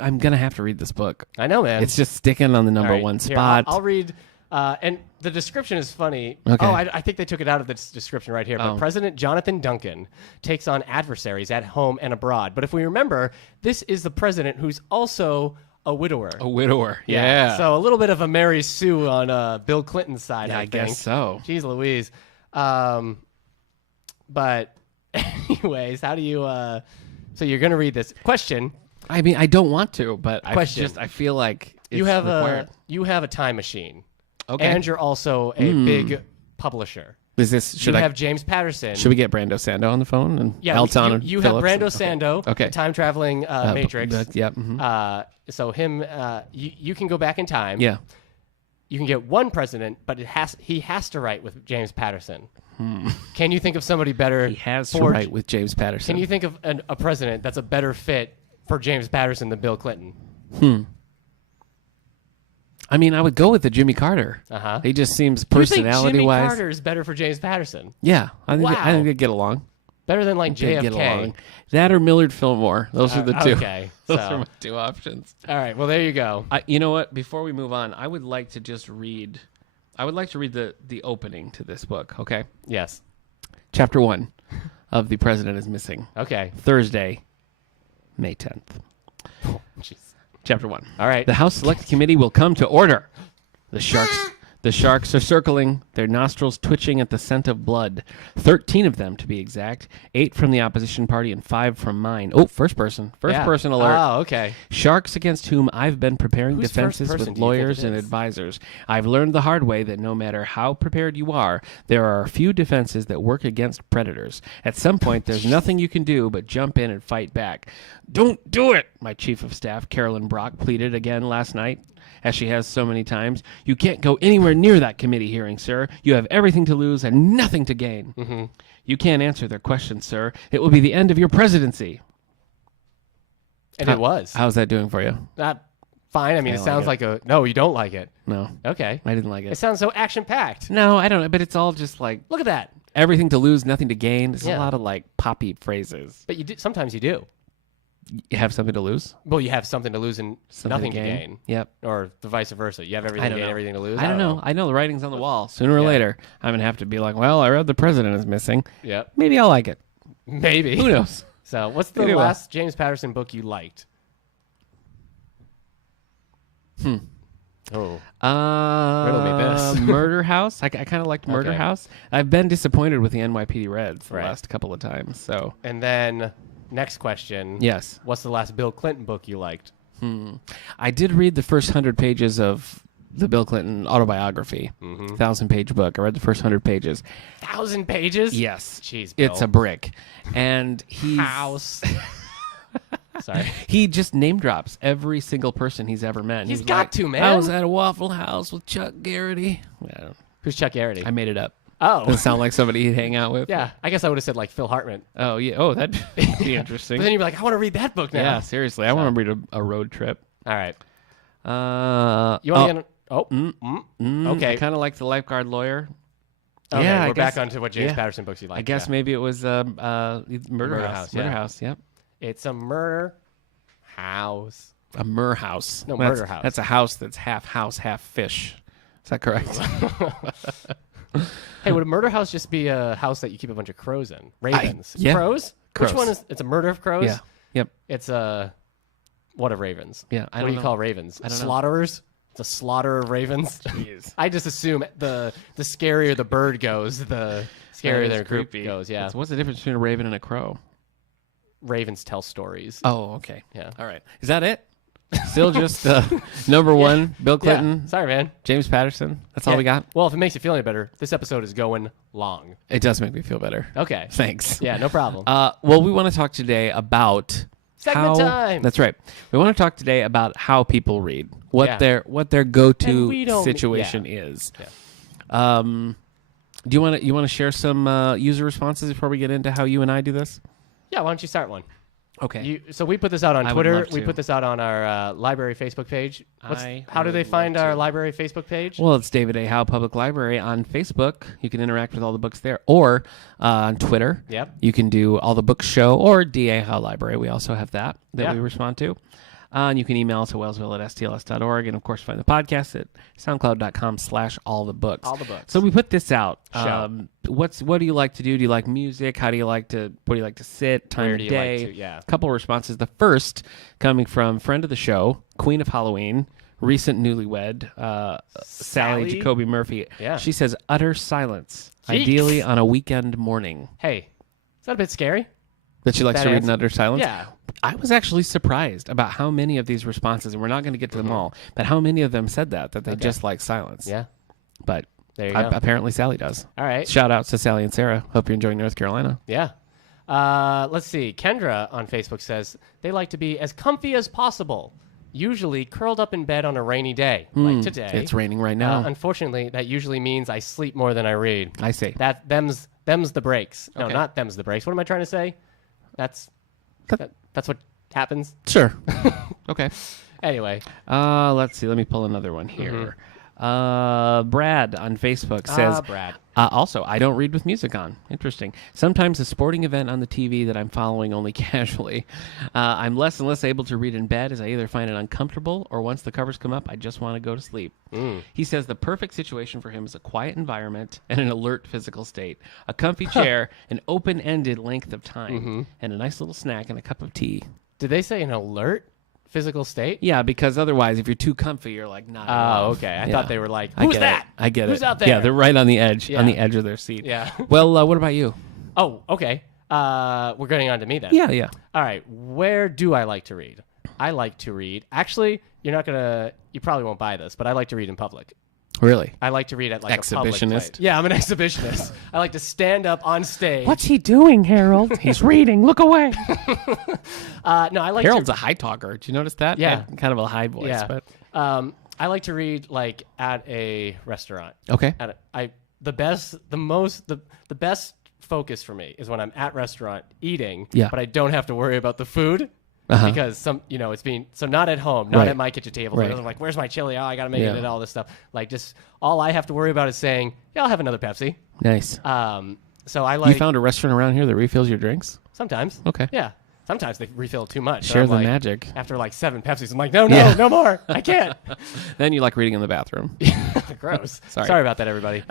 I'm gonna have to read this book. I know, man. It's just sticking on the number one spot. I'll read. And the description is funny. Okay. Oh, I think they took it out of the description right here. But President Jonathan Duncan takes on adversaries at home and abroad. But if we remember, this is the president who's also a widower. A widower, yeah. So a little bit of a Mary Sue on Bill Clinton's side, I think. Guess so. Jeez Louise. But anyways, how do you... so you're going to read this. Question. I mean, I don't want to, but I feel like it's required. You have a time machine. Okay. And you're also a big publisher. Is this? Should I have James Patterson? Should we get Brando Sando on the phone and Elton and Phillips? You have Brando Sando, okay. the time traveling Matrix. Yep. Mm-hmm. So him, you can go back in time. Yeah. You can get one president, but he has to write with James Patterson. Can you think of somebody better? He has to write with James Patterson. Can you think of a president that's a better fit for James Patterson than Bill Clinton? I mean, I would go with the Jimmy Carter. He just seems personality-wise. You think Jimmy Carter is better for James Patterson? Yeah, I think they'd get along. Better than like JFK. Get along. That or Millard Fillmore. Those are the two. Okay, those are my two options. All right. Well, there you go. You know what? Before we move on, I would like to just read. I would like to read the opening to this book. Okay. Yes. Chapter 1 of The President is Missing. Okay. Thursday, May 10th. Jeez. Chapter 1. All right. The House Select Committee will come to order. The sharks are circling, their nostrils twitching at the scent of blood. 13 of them, to be exact. 8 from the opposition party and 5 from mine. Oh, first person alert. Oh, okay. Sharks against whom I've been preparing defenses with lawyers and advisors. I've learned the hard way that no matter how prepared you are, there are a few defenses that work against predators. At some point, there's nothing you can do but jump in and fight back. Don't do it, my chief of staff, Carolyn Brock, pleaded again last night, as she has so many times. You can't go anywhere near that committee hearing, sir. You have everything to lose and nothing to gain. Mm-hmm. You can't answer their questions, sir. It will be the end of your presidency. And it was. How's that doing for you? Fine. I mean, it sounds like a... No, you don't like it. No. Okay. I didn't like it. It sounds so action-packed. No, I don't know. But it's all just like... Look at that. Everything to lose, nothing to gain. It's a lot of like poppy phrases. But sometimes you do. You have something to lose? Well, you have something to lose and nothing to gain. Yep. Or the vice versa. You have everything to gain, everything to lose. I don't know. I know the writing's on the wall. Sooner or later, I'm going to have to be like, well, I read The President is Missing. Yep. Maybe I'll like it. Maybe. Who knows? So what's the last James Patterson book you liked? Oh. Riddle me this. Murder House. I kind of liked Murder House. I've been disappointed with the NYPD Reds the last couple of times. So. And then... Next question. Yes. What's the last Bill Clinton book you liked? I did read the first 100 pages of the Bill Clinton autobiography. 1,000-page book. I read the first 100 pages. 1,000 pages? Yes. Jeez, Bill. It's a brick. And he's... House. Sorry. He just name drops every single person he's ever met. He's got to, man. I was at a Waffle House with Chuck Garrity. Who's Chuck Garrity? I made it up. Oh. Doesn't sound like somebody he'd hang out with. Yeah. I guess I would have said like Phil Hartman. Oh, yeah. Oh, that'd be interesting. But then you'd be like, I want to read that book now. Yeah, seriously. I want to read a road trip. All right. You want to get... Okay. I kind of like The Lifeguard Lawyer. Okay, yeah, we're back onto what James Patterson books you like. I guess maybe it was Murder House. Murder House, yep. It's a murder house. A murder house. No, murder house. That's a house that's half house, half fish. Is that correct? Hey, would a murder house just be a house that you keep a bunch of crows in? Ravens. Yeah. Crows? Which one is... It's a murder of crows? Yeah. Yep. It's a... What of ravens? Yeah. What do you call ravens? I don't know. Slaughterers? It's a slaughter of ravens? Jeez. I just assume the scarier the bird goes, the scarier their group goes. Yeah. What's the difference between a raven and a crow? Ravens tell stories. Oh, okay. Yeah. All right. Is that it? Still just number one, Bill Clinton, Yeah. Sorry, man. James Patterson. That's all we got? Well, if it makes you feel any better, this episode is going long. It does make me feel better. Okay. Thanks. Yeah, no problem. Well, we want to talk today about Segment time. That's right. We want to talk today about how people read, what their go-to situation is. Yeah. Do you want to share some user responses before we get into how you and I do this? Yeah, why don't you start one? Okay. So we put this out on I would Twitter. love to. We put this out on our library Facebook page. How do they find our library Facebook page? Well, it's David A. Howe Public Library on Facebook. You can interact with all the books there. Or on Twitter. Yep. You can do All the Books Show or DA Howe Library. We also have that we respond to. And you can email us at wellsville@stls.org. And, of course, find the podcast at soundcloud.com/allthebooks. All the books. So we put this out. Show. What do you like to do? Do you like music? What do you like to sit? Time Where of do you day? like to? Yeah. A couple of responses. The first coming from friend of the show, Queen of Halloween, recent newlywed, Sally Jacoby Murphy. Yeah. She says, utter silence, Jeez. ideally on a weekend morning. Hey, is that a bit scary? That she likes That to read answer- in utter silence? Yeah. I was actually surprised about how many of these responses, and we're not going to get to them all, but how many of them said that they just like silence. Yeah. But There you go. apparently Sally does. All right. Shout outs to Sally and Sarah. Hope you're enjoying North Carolina. Yeah. Let's see. Kendra on Facebook says they like to be as comfy as possible, usually curled up in bed on a rainy day, like today. It's raining right now. Unfortunately, that usually means I sleep more than I read. I see. Them's the breaks. No, Okay. not them's the breaks. What am I trying to say? That's what happens. Sure. Okay. Anyway. Let's see. Let me pull another one here. Brad on Facebook says, Brad. Also, I don't read with music on. Interesting. Sometimes a sporting event on the TV that I'm following only casually. I'm less and less able to read in bed as I either find it uncomfortable or once the covers come up, I just want to go to sleep. He says the perfect situation for him is a quiet environment and an alert physical state, a comfy chair, an open-ended length of time, and a nice little snack and a cup of tea. Did they say an alert physical state? Yeah, because otherwise, if you're too comfy, you're like not. Oh, okay. I thought they were like, I who's get that? I get Who's it. out there? Yeah, they're right on the edge, Yeah. of their seat. Yeah. Well, what about you? Oh, okay. We're getting on to me then. Yeah. All right. Where do I like to read? I like to read. Actually, you probably won't buy this, but I like to read in public. Really? I like to read at like a public place. Exhibitionist? Yeah, I'm an exhibitionist. I like to stand up on stage. What's he doing, Harold? He's reading. Look away. No, I like Harold's to. a high talker. Did you notice that? Yeah. Kind of a high voice. Yeah. But I like to read like at a restaurant. okay. The best focus for me is when I'm at restaurant eating, Yeah. but I don't have to worry about the food. Because it's being not at home, not Right. at my kitchen table. Right. I'm like, where's my chili? Oh, I got to make Yeah. it and all this stuff. Like, just all I have to worry about is saying, yeah, I'll have another Pepsi. Nice. So I like You found a restaurant around here that refills your drinks? sometimes. Okay. Yeah. Sometimes they refill too much. So Share I'm the like, magic. After like 7 Pepsis, I'm like, no, Yeah. no more. I can't. Then you like reading in the bathroom. Gross. Sorry. About that, everybody.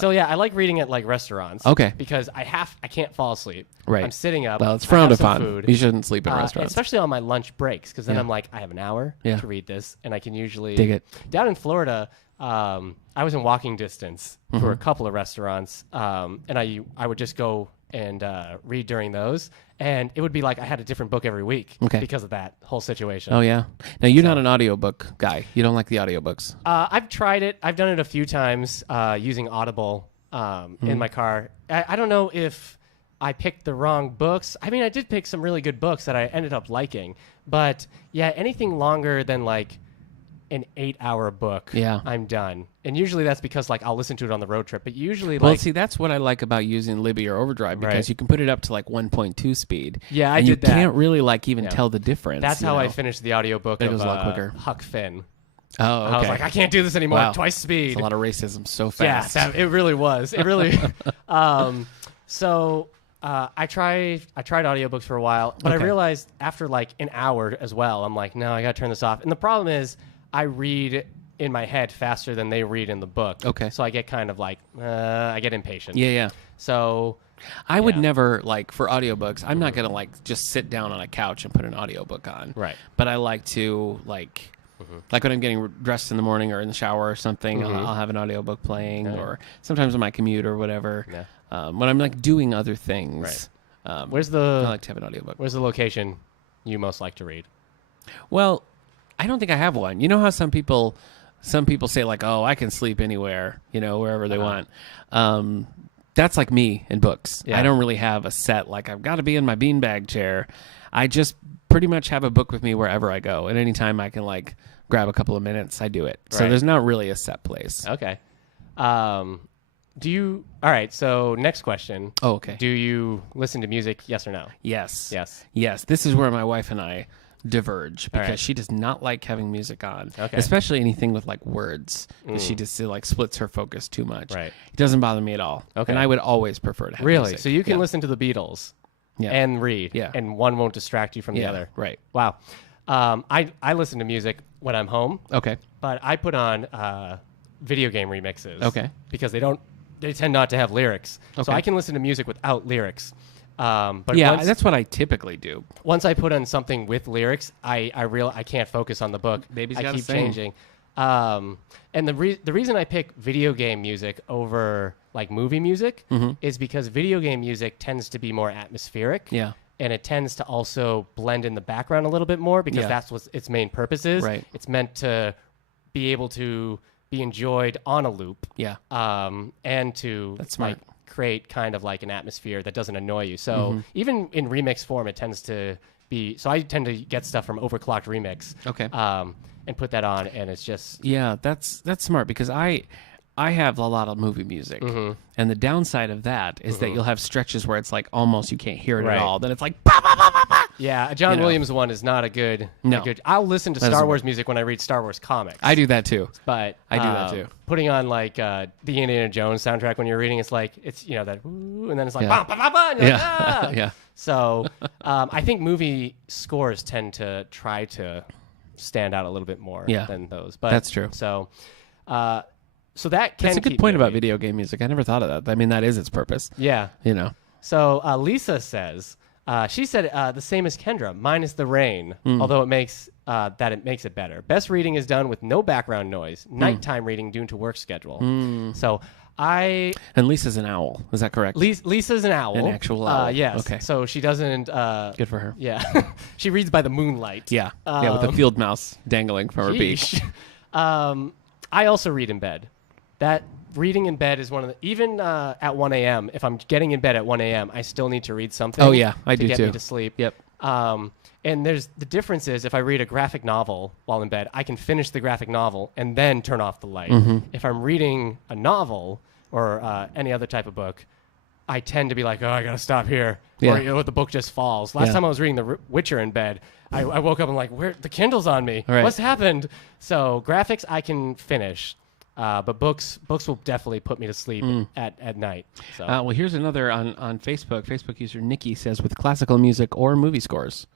So yeah, I like reading at like restaurants. Okay. Because I can't fall asleep. Right. I'm sitting up. Well, it's I frowned have some upon. Food. You shouldn't sleep in restaurants. Especially on my lunch breaks, because then Yeah. I'm like, I have an hour Yeah. to read this, and I can usually Dig it. Down in Florida, I was in walking distance Mm-hmm. for a couple of restaurants, and I would just go and read during those, and it would be like I had a different book every week because of that whole situation. Oh, yeah. Now, you're not an audiobook guy. You don't like the audiobooks. I've tried it. I've done it a few times using Audible in my car. I don't know if I picked the wrong books. I mean, I did pick some really good books that I ended up liking. But, yeah, anything longer than, like, an 8-hour book, I'm done. And usually that's because, like, I'll listen to it on the road trip. But usually, Well, like... see, that's what I like about using Libby or Overdrive, because Right. you can put it up to, like, 1.2 speed. Yeah, I and did that. you can't really, like, even tell the difference. That's how you I know? finished the audiobook It of goes a lot quicker. Huck Finn. Oh, okay. I was like, I can't do this anymore. Wow. Twice speed. It's a lot of racism so Yeah, fast. it really was. It really. So I tried audiobooks for a while, but I realized after like an hour as well, I'm like, no, I got to turn this off. And the problem is, I read in my head faster than they read in the book. Okay. So I get kind of like, I get impatient. Yeah. So I would never, like, for audiobooks, I'm not going to, like, just sit down on a couch and put an audiobook on. Right. But I like to, like when I'm getting dressed in the morning or in the shower or something, I'll have an audiobook playing, or sometimes on my commute or whatever. Yeah. When I'm, like, doing other things, Where's I the like to have an audiobook. location you most like to read? Well, I don't think I have one. You know how some people say like, oh, I can sleep anywhere, wherever they want. That's like me in books. Yeah. I don't really have a set, like I've got to be in my beanbag chair. I just pretty much have a book with me wherever I go. And anytime I can like grab a couple of minutes, I do it. So there's not really a set place. Okay. All right. So next question. Oh, okay. Do you listen to music? Yes or no? Yes. Yes. Yes. This is where my wife and I diverge because she does not like having music on, especially anything with like words. She just like splits her focus too much. Right. It doesn't bother me at all. Okay. And I would always prefer to have music. So you can listen to the Beatles and read, and one won't distract you from the other. Right. Wow. I listen to music when I'm home. Okay. But I put on video game remixes. Okay. Because they tend not to have lyrics. Okay. So I can listen to music without lyrics. But that's what I typically do. Once I put on something with lyrics, I can't focus on the book. Baby's I gotta keep sing. changing. And the reason I pick video game music over like movie music is because video game music tends to be more atmospheric. Yeah. And it tends to also blend in the background a little bit more because that's what its main purpose is. Right. It's meant to be able to be enjoyed on a loop. Yeah. And to That's smart. create kind of like an atmosphere that doesn't annoy you. So even in remix form, it tends to be. So I tend to get stuff from Overclocked Remix. Okay. And put that on, and it's just that's smart because I have a lot of movie music, and the downside of that is that you'll have stretches where it's like almost you can't hear it at all. Then it's like bah, bah, bah, bah, bah. Yeah, a John Williams one is not a good. No. I'll listen to Star Wars music when I read Star Wars comics. I do that too. But I do that too. Putting on like the Indiana Jones soundtrack when you're reading, it's like it's that and then it's like bah, bah, bah, bah, and you're like, ah! Yeah. So I think movie scores tend to try to stand out a little bit more than those. But that's true. So that can That's a good point about video game music. I never thought of that. I mean, that is its purpose. Yeah. So Lisa says, she said the same as Kendra, minus the rain, although it makes it better. Best reading is done with no background noise. Nighttime reading due to work schedule. So And Lisa's an owl. Is that correct? Lisa's an owl. An actual owl. Yes. Okay. So she doesn't... Good for her. Yeah. She reads by the moonlight. Yeah. With the field mouse dangling from her beak. I also read in bed. That reading in bed is one of the... Even at 1 a.m., if I'm getting in bed at 1 a.m., I still need to read something. Oh, yeah. I do, to too. get me to sleep. Yep. And the difference is if I read a graphic novel while in bed, I can finish the graphic novel and then turn off the light. If I'm reading a novel or any other type of book, I tend to be like, oh, I got to stop here. Yeah. Or the book just falls. Last time I was reading The Witcher in bed, I woke up and like, where the Kindle's on me? Right. What's happened? So graphics I can finish. But books will definitely put me to sleep at night. So. Well, here's another on Facebook. Facebook user Nikki says with classical music or movie scores.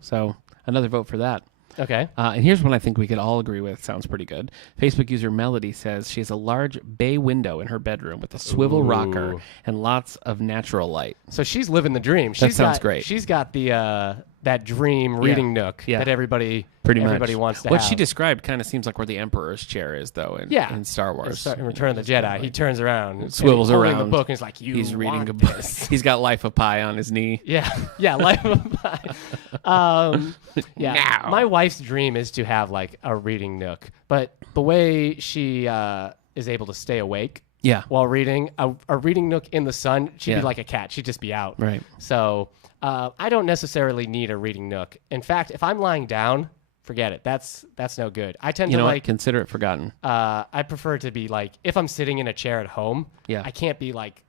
So another vote for that. Okay. And here's one I think we could all agree with. Sounds pretty good. Facebook user Melody says she has a large bay window in her bedroom with a swivel rocker and lots of natural light. So she's living the dream. That sounds great. She's got the that dream reading nook that everybody wants to have. What she described kind of seems like where the Emperor's chair is, though, in Star Wars. In Return of the Jedi, he turns around, and swivels he's around holding the book, and he's like, he's reading a book. He's got Life of Pi on his knee. Yeah, Life of Pi. My wife's dream is to have like a reading nook, but the way she is able to stay awake while reading, a reading nook in the sun, she'd be like a cat. She'd just be out. Right. So I don't necessarily need a reading nook. In fact, if I'm lying down, forget it. That's no good. I tend to consider it forgotten. I prefer to be like, if I'm sitting in a chair at home, I can't be like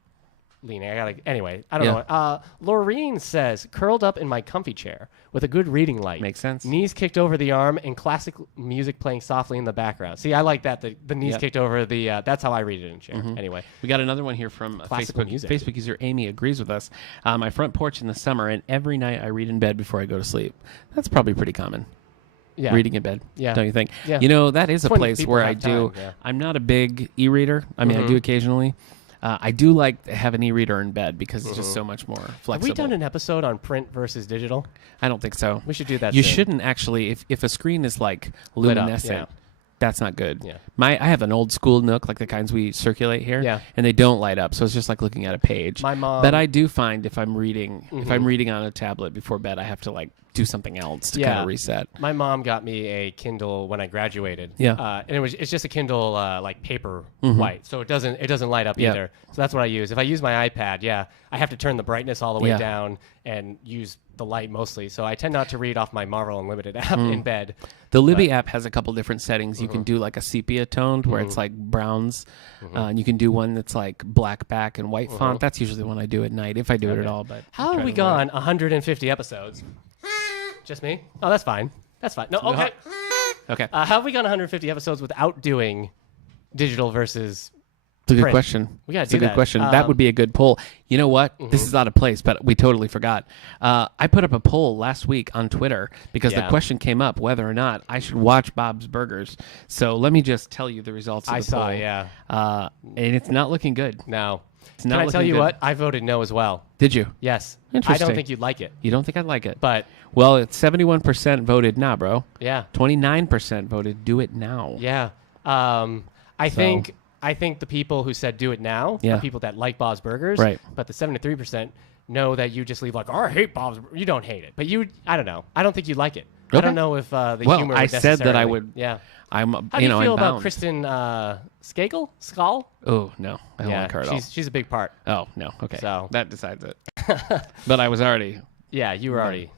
leaning. Anyway, I don't know. Laureen says, curled up in my comfy chair with a good reading light. Makes sense. Knees kicked over the arm and classic music playing softly in the background. See, I like that. The knees kicked over the, that's how I read it in a chair. Anyway. We got another one here from Facebook user Amy agrees with us. My front porch in the summer, and every night I read in bed before I go to sleep. That's probably pretty common. Yeah. Reading in bed, don't you think? Yeah. That is a place where I do. I'm not a big e-reader. I mean, I do occasionally. I do like to have an e-reader in bed because it's just so much more flexible. Have we done an episode on print versus digital? I don't think so. We should do that You soon. shouldn't actually. If a screen is like luminescent, that's not good. Yeah. I have an old school Nook, like the kinds we circulate here, and they don't light up, so it's just like looking at a page. My mom. But I do find if I'm reading on a tablet before bed, I have to like do something else to kind of reset. My mom got me a Kindle when I graduated. Yeah. And it's just a Kindle like paper white, so it doesn't light up either. So that's what I use. If I use my iPad, I have to turn the brightness all the way down and use the light mostly. So I tend not to read off my Marvel Unlimited app in bed. The Libby app has a couple different settings. You can do like a sepia toned where it's like browns, and you can do one that's like black back and white font. That's usually the one I do at night if I do it at all. But how have we gone 150 episodes? Just me? Oh, that's fine. That's fine. No, okay. Okay. How have we gone 150 episodes without doing digital versus It's a good print? question. We gotta It's do a good that. question. That would be a good poll. You know what? This is out of place, but we totally forgot. I put up a poll last week on Twitter because the question came up whether or not I should watch Bob's Burgers. So let me just tell you the results of the poll. I saw, and it's not looking good. No. It's not Can I tell looking you good. what? I voted no as well. Did you? Yes. Interesting. I don't think you'd like it. You don't think I'd like it? But well, it's 71% voted nah, bro. yeah. 29% voted do it now. Yeah. I think the people who said do it now are people that like Bob's Burgers. Right. But the 73% know that you just leave like, oh, I hate Bob's Burgers. You don't hate it. But I don't know. I don't think you'd like it. I don't know if the humor would I said that I necessarily- would. Yeah. I'm, How do you feel I'm about bound. Kristen Skagel? Skall? Oh, no. I don't like her at all. She's a big part. Oh, no. Okay. So- that decides it. But I was already. Yeah, you were already.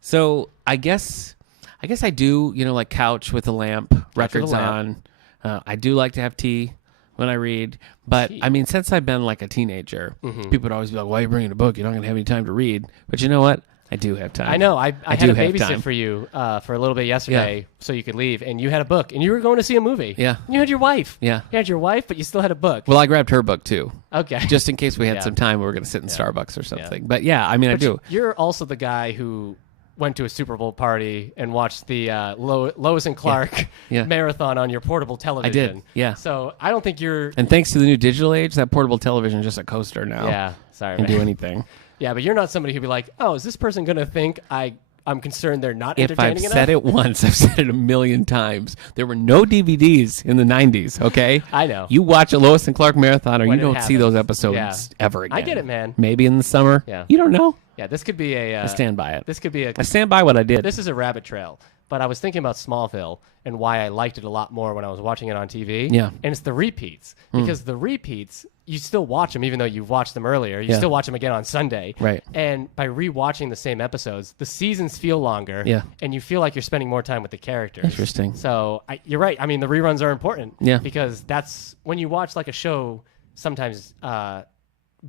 So I guess I do, like couch with a lamp, records on. I do like to have tea when I read. But, I mean, since I've been like a teenager, people would always be like, why are you bringing a book? You're not going to have any time to read. But you know what? I do have time. I know. I had do a have babysit time. for you for a little bit yesterday so you could leave. And you had a book. And you were going to see a movie. Yeah. You had your wife. Yeah. You had your wife, but you still had a book. Well, I grabbed her book, too. Okay. Just in case we had Yeah. some time, we were going to sit in Starbucks or something. But, yeah, I mean, I do. You're also the guy who went to a Super Bowl party and watched the Lois and Clark marathon on your portable television. I did, yeah. So I don't think you're... And thanks to the new digital age, that portable television is just a coaster now. Yeah, sorry, Can man. do anything. Yeah, but you're not somebody who'd be like, oh, is this person going to think I'm concerned they're not If I've entertaining enough? said it once, I've said it a million times. There were no DVDs in the 90s, okay? I know. You watch a Lois and Clark marathon or When you it don't see those happens. episodes Yeah. ever again. I get it, man. Maybe in the summer. Yeah. You don't know. Yeah, this could be a... I stand by it. This could be a... I stand by what I did. This is a rabbit trail. But I was thinking about Smallville and why I liked it a lot more when I was watching it on TV. Yeah. And it's the repeats. Because the repeats, you still watch them even though you've watched them earlier. You still watch them again on Sunday. Right. And by rewatching the same episodes, the seasons feel longer. Yeah. And you feel like you're spending more time with the characters. Interesting. So you're right. I mean, the reruns are important. Yeah. Because that's when you watch like a show, sometimes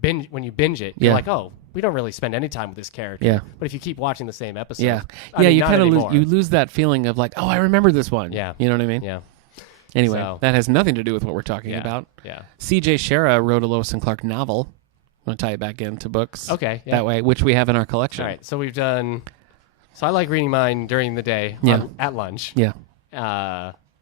when you binge it, you're like, oh, we don't really spend any time with this character. Yeah. But if you keep watching the same episode, Yeah. I mean, You not kind of anymore. lose that feeling of like, oh, I remember this one. Yeah. You know what I mean? Yeah. Anyway, So- that has nothing to do with what we're talking Yeah. about. Yeah. C.J. Shera wrote a Lois and Clark novel. I'm going to tie it back into books. Okay, yeah. That way, which we have in our collection. All right. So we've done. So I like reading mine during the day at lunch. Yeah.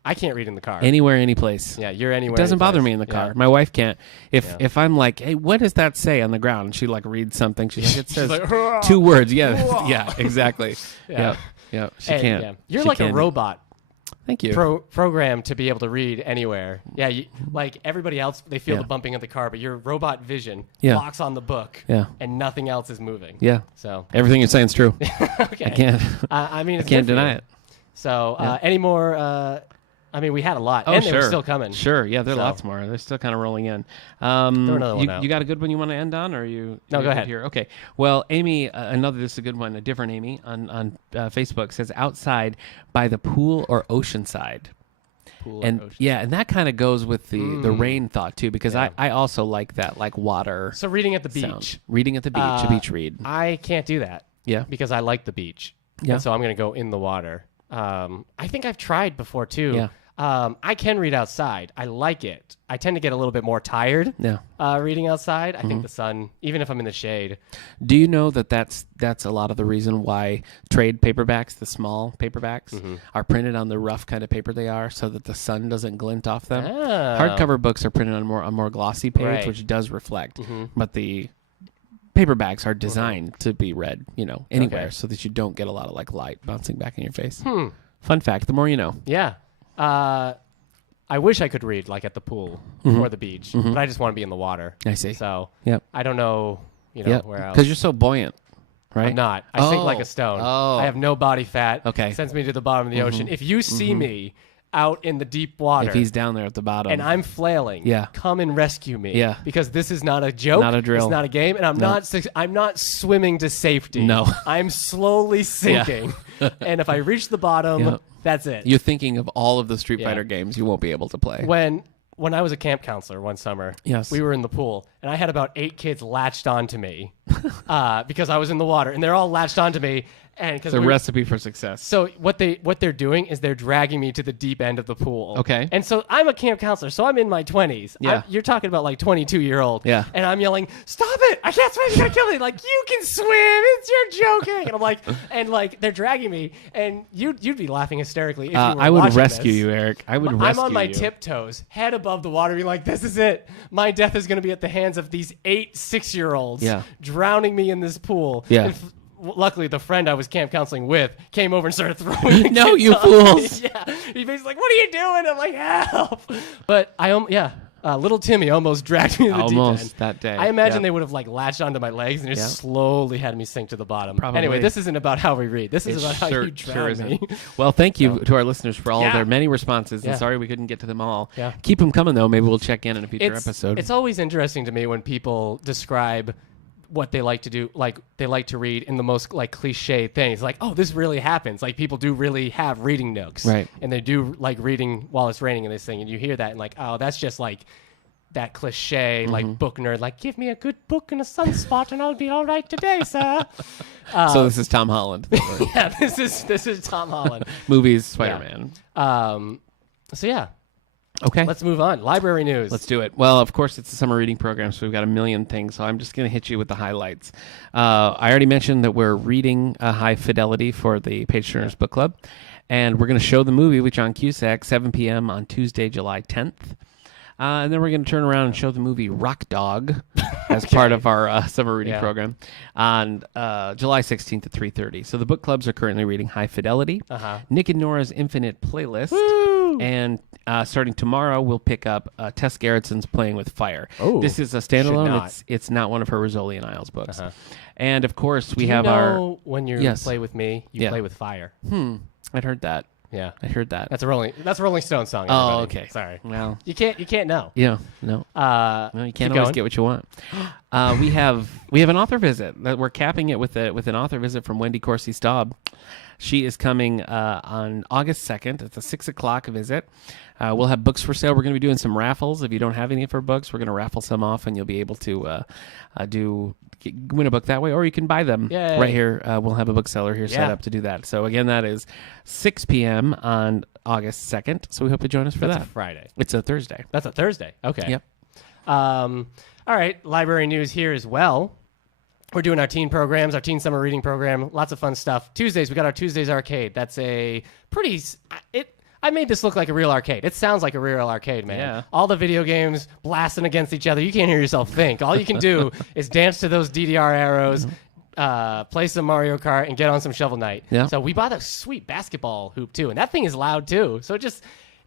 I can't read in the car. Anywhere, any place. Yeah, you're anywhere. It doesn't bother anyplace. me in the car. Yeah. My wife can't. If I'm like, hey, what does that say on the ground? And she like reads something. She's like, it says like, 2 words. Yeah. Yeah, exactly. Yeah. Yeah. She And, can't. yeah. You're She like a can't. robot Thank you. programmed to be able to read anywhere. Yeah, like everybody else, they feel Yeah. the bumping of the car, but your robot vision Yeah. locks on the book, Yeah. and nothing else is moving. Yeah. So Everything you're saying is true. okay, I can't. I mean, I it's can't good for deny you. it. So any more? I mean, we had a lot, Oh, and sure. they were still coming. Sure. Yeah, there are So- lots more. They're still kind of rolling in. another one out. You got a good one you want to end on, or are you? No, you're go good ahead. Here. Okay. Well, Amy, this is a good one. A different Amy on Facebook says outside by the pool or oceanside. Pool or And ocean. yeah, and that kind of goes with the rain thought too, because Yeah. I also like that like water. So reading at the beach. sound. Reading at the beach, a beach read. I can't do that. Yeah. Because I like the beach. Yeah. And so I'm going to go in the water. I think I've tried before too. Yeah. I can read outside. I like it. I tend to get a little bit more tired Yeah. reading outside. I Mm-hmm. think the sun, even if I'm in the shade. Do you know that that's a lot of the reason why trade paperbacks, the small paperbacks, are printed on the rough kind of paper they are, so that the sun doesn't glint off them. Oh. Hardcover books are printed on a more glossy page, Right. which does reflect, but the paperbacks are designed to be read, anywhere, Okay. so that you don't get a lot of like light bouncing back in your face. Fun fact: the more you know. Yeah. I wish I could read like at the pool or the beach, but I just want to be in the water. I see. So Yep. I don't know, Yep. where else. Because you're so buoyant. right? I'm not. I sink like a stone. Oh. I have no body fat. Okay. Sends me to the bottom of the ocean. If you see me out in the deep water, If he's down there at the bottom. and I'm flailing, come and rescue me. Yeah. Because this is not a joke. Not a drill. It's not a game. And I'm not swimming to safety. No. I'm slowly sinking. And if I reach the bottom, that's it. You're thinking of all of the Street Fighter games you won't be able to play. When I was a camp counselor one summer, we were in the pool, and I had about 8 kids latched onto me because I was in the water, and they're all latched onto me. And it's a recipe for success. So what they're doing is they're dragging me to the deep end of the pool. Okay. And so I'm a camp counselor, so I'm in my 20s. Yeah. You're talking about like 22-year-old. Yeah. And I'm yelling, "Stop it! I can't swim. You're gonna kill me!" Like, "You can swim. You're joking." And I'm like, they're dragging me, and you'd be laughing hysterically if you were I would watching rescue this. you, Eric. I would rescue you. I'm on my tiptoes, head above the water, being like, "This is it. My death is gonna be at the hands of these 8 6-year-olds drowning me in this pool." Yeah. And luckily, the friend I was camp counseling with came over and started throwing. No, you fools! Yeah, he basically like, "What are you doing?" I'm like, "Help!" But little Timmy almost dragged me to the deep end. That day. I imagine they would have like latched onto my legs and just slowly had me sink to the bottom. Probably. Anyway, this isn't about how we read. This is about how you drown me. Well, thank you to our listeners for all their many responses. And sorry we couldn't get to them all. Yeah. Keep them coming though. Maybe we'll check in a future episode. It's always interesting to me when people describe what they like to do, like they like to read in the most like cliche things, like, "Oh, this really happens." Like, people do really have reading nooks, right? And they do like reading while it's raining and this thing, and you hear that and like, "Oh, that's just like that cliche, like book nerd, like, give me a good book and a sunspot and I'll be all right today, sir." So this is Tom Holland. Yeah, this is Tom Holland. Movies, Spider-Man. So yeah. Okay. Let's move on. Library news. Let's do it. Well, of course, it's a summer reading program, so we've got a million things. So I'm just going to hit you with the highlights. I already mentioned that we're reading High Fidelity for the Page Turners Book Club, and we're going to show the movie with John Cusack, 7 p.m. on Tuesday, July 10th. And then we're going to turn around and show the movie Rock Dog as part of our summer reading program on July 16th at 3:30. So the book clubs are currently reading High Fidelity, Nick and Nora's Infinite Playlist, and starting tomorrow, we'll pick up Tess Gerritson's Playing with Fire. Oh, this is a standalone. not. It's not one of her Rizzoli and Isles books. And of course, we Do have you our. know when you play with me, you play with fire. I'd heard that. Yeah, I heard that. That's a Rolling Stone song. Oh, everybody. okay. Sorry. Well, you can't know. Yeah, no. No, you can't always get what you want. We have an author visit. We're capping it with an author visit from Wendy Corsi Staub. She is coming on August 2nd. It's a 6 o'clock visit. We'll have books for sale. We're going to be doing some raffles. If you don't have any of her books, we're going to raffle some off, and you'll be able to win a book that way, or you can buy them right here. We'll have a bookseller here set up to do that. So again, that is 6 p.m. on August 2nd. So we hope to join us for that. That's a Friday. It's a Thursday. That's a Thursday. Okay. Yep. All right. Library news here as well. We're doing our teen programs, our teen summer reading program. Lots of fun stuff. Tuesdays, we got our Tuesdays arcade. That's a pretty. I made this look like a real arcade. It sounds like a real arcade, man. Yeah. All the video games blasting against each other. You can't hear yourself think. All you can do is dance to those DDR arrows, play some Mario Kart, and get on some Shovel Knight. Yeah. So we bought a sweet basketball hoop, too. And that thing is loud, too. So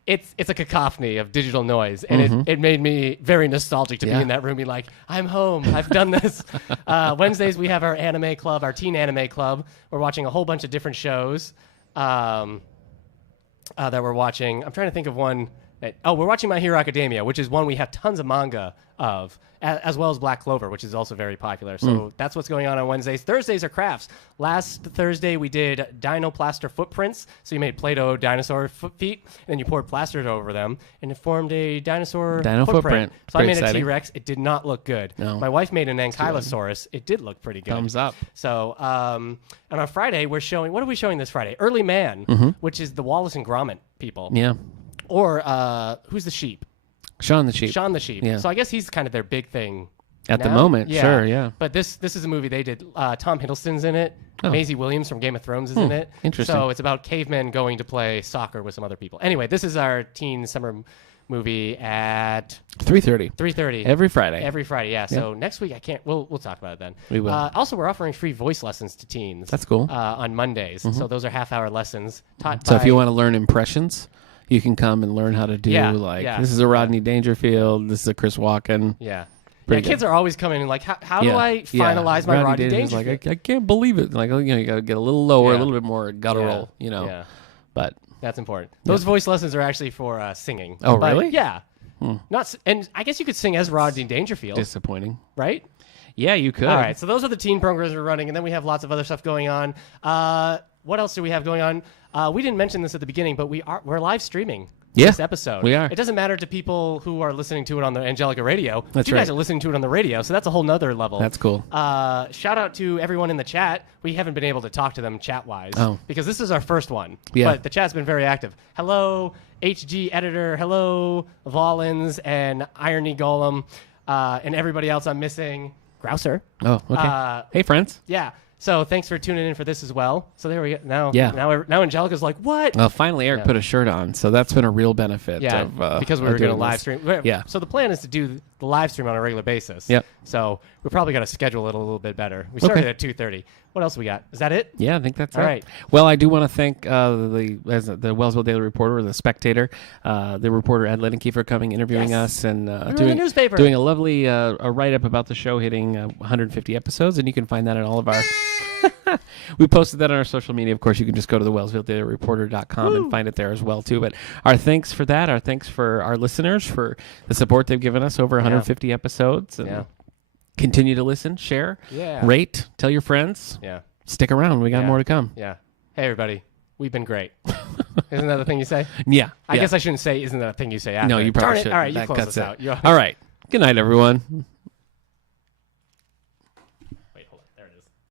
it's a cacophony of digital noise. And it made me very nostalgic to be in that room, be like, I'm home. I've done this. Wednesdays, we have our anime club, our teen anime club. We're watching a whole bunch of different shows. That we're watching. I'm trying to think of one. We're watching My Hero Academia, which is one we have tons of manga of, as well as Black Clover, which is also very popular. So that's what's going on Wednesdays. Thursdays are crafts. Last Thursday, we did Dino Plaster Footprints. So you made Play-Doh dinosaur feet, and then you poured plaster over them, and it formed a dinosaur footprint. So Very I made exciting. a T-Rex. It did not look good. No. My wife made an Ankylosaurus. It did look pretty good. Thumbs up. So and on Friday, we're showing, what are we showing this Friday? Early Man, which is the Wallace and Gromit people. Yeah. Or who's the sheep? Shaun the Sheep. Shaun the Sheep. Yeah. So I guess he's kind of their big thing At the now. moment, sure, yeah. But this is a movie they did. Tom Hiddleston's in it. Maisie Williams from Game of Thrones is in it. Interesting. So it's about cavemen going to play soccer with some other people. Anyway, this is our teen summer movie at 3:30. 3:30 Every Friday. Every Friday, yeah. So next week I can't. We'll talk about it then. We will. Also, we're offering free voice lessons to teens. That's cool. On Mondays. So those are half-hour lessons taught So by. if you want to learn impressions, you can come and learn how to do this is a Rodney Dangerfield, this is a Chris Walken. Yeah. kids are always coming in like, how do I finalize my Rodney Dangerfield? Like, I can't believe it. Like, you got to get a little lower, a little bit more guttural, Yeah. But that's important. Those voice lessons are actually for singing. Oh, really? Yeah. And I guess you could sing as Rodney Dangerfield. Disappointing. Right? Yeah, you could. All right. So those are the teen programs we're running, and then we have lots of other stuff going on. What else do we have going on? We didn't mention this at the beginning, but we're live streaming this episode. We are. It doesn't matter to people who are listening to it on the Angelica radio. That's you guys are listening to it on the radio, so that's a whole nother level. That's cool. Shout out to everyone in the chat. We haven't been able to talk to them chat-wise because this is our first one. Yeah. But the chat's been very active. Hello, HG Editor. Hello, Volins and Irony Golem, and everybody else I'm missing. Grouser. Oh, okay. Hey, friends. Yeah. So thanks for tuning in for this as well. So there we go. Now Angelica's like, what? Well, finally, Eric put a shirt on, so that's been a real benefit. Yeah, because we were going to live stream. Yeah. So the plan is to do the live stream on a regular basis. Yep. So we're probably going to schedule it a little bit better. We started at 2:30. What else we got? Is that it? Yeah, I think that's all it. right. Well, I do want to thank the Wellsville Daily Reporter, the Spectator, the reporter Ed Lidenke for coming, interviewing us, and doing the newspaper, doing a lovely a write-up about the show hitting 150 episodes, and you can find that in all of our. We posted that on our social media. Of course, you can just go to the WellsvilleDailyReporter.com and find it there as well too. But our thanks for that. Our thanks for our listeners for the support they've given us over 150 episodes. And continue to listen, share, rate, tell your friends. Yeah. Stick around. We got more to come. Yeah. Hey, everybody. We've been great. Isn't that the thing you say? Yeah. I guess I shouldn't say, isn't that a thing you say after? No, you probably should. All right, you close us out. All right. Good night, everyone.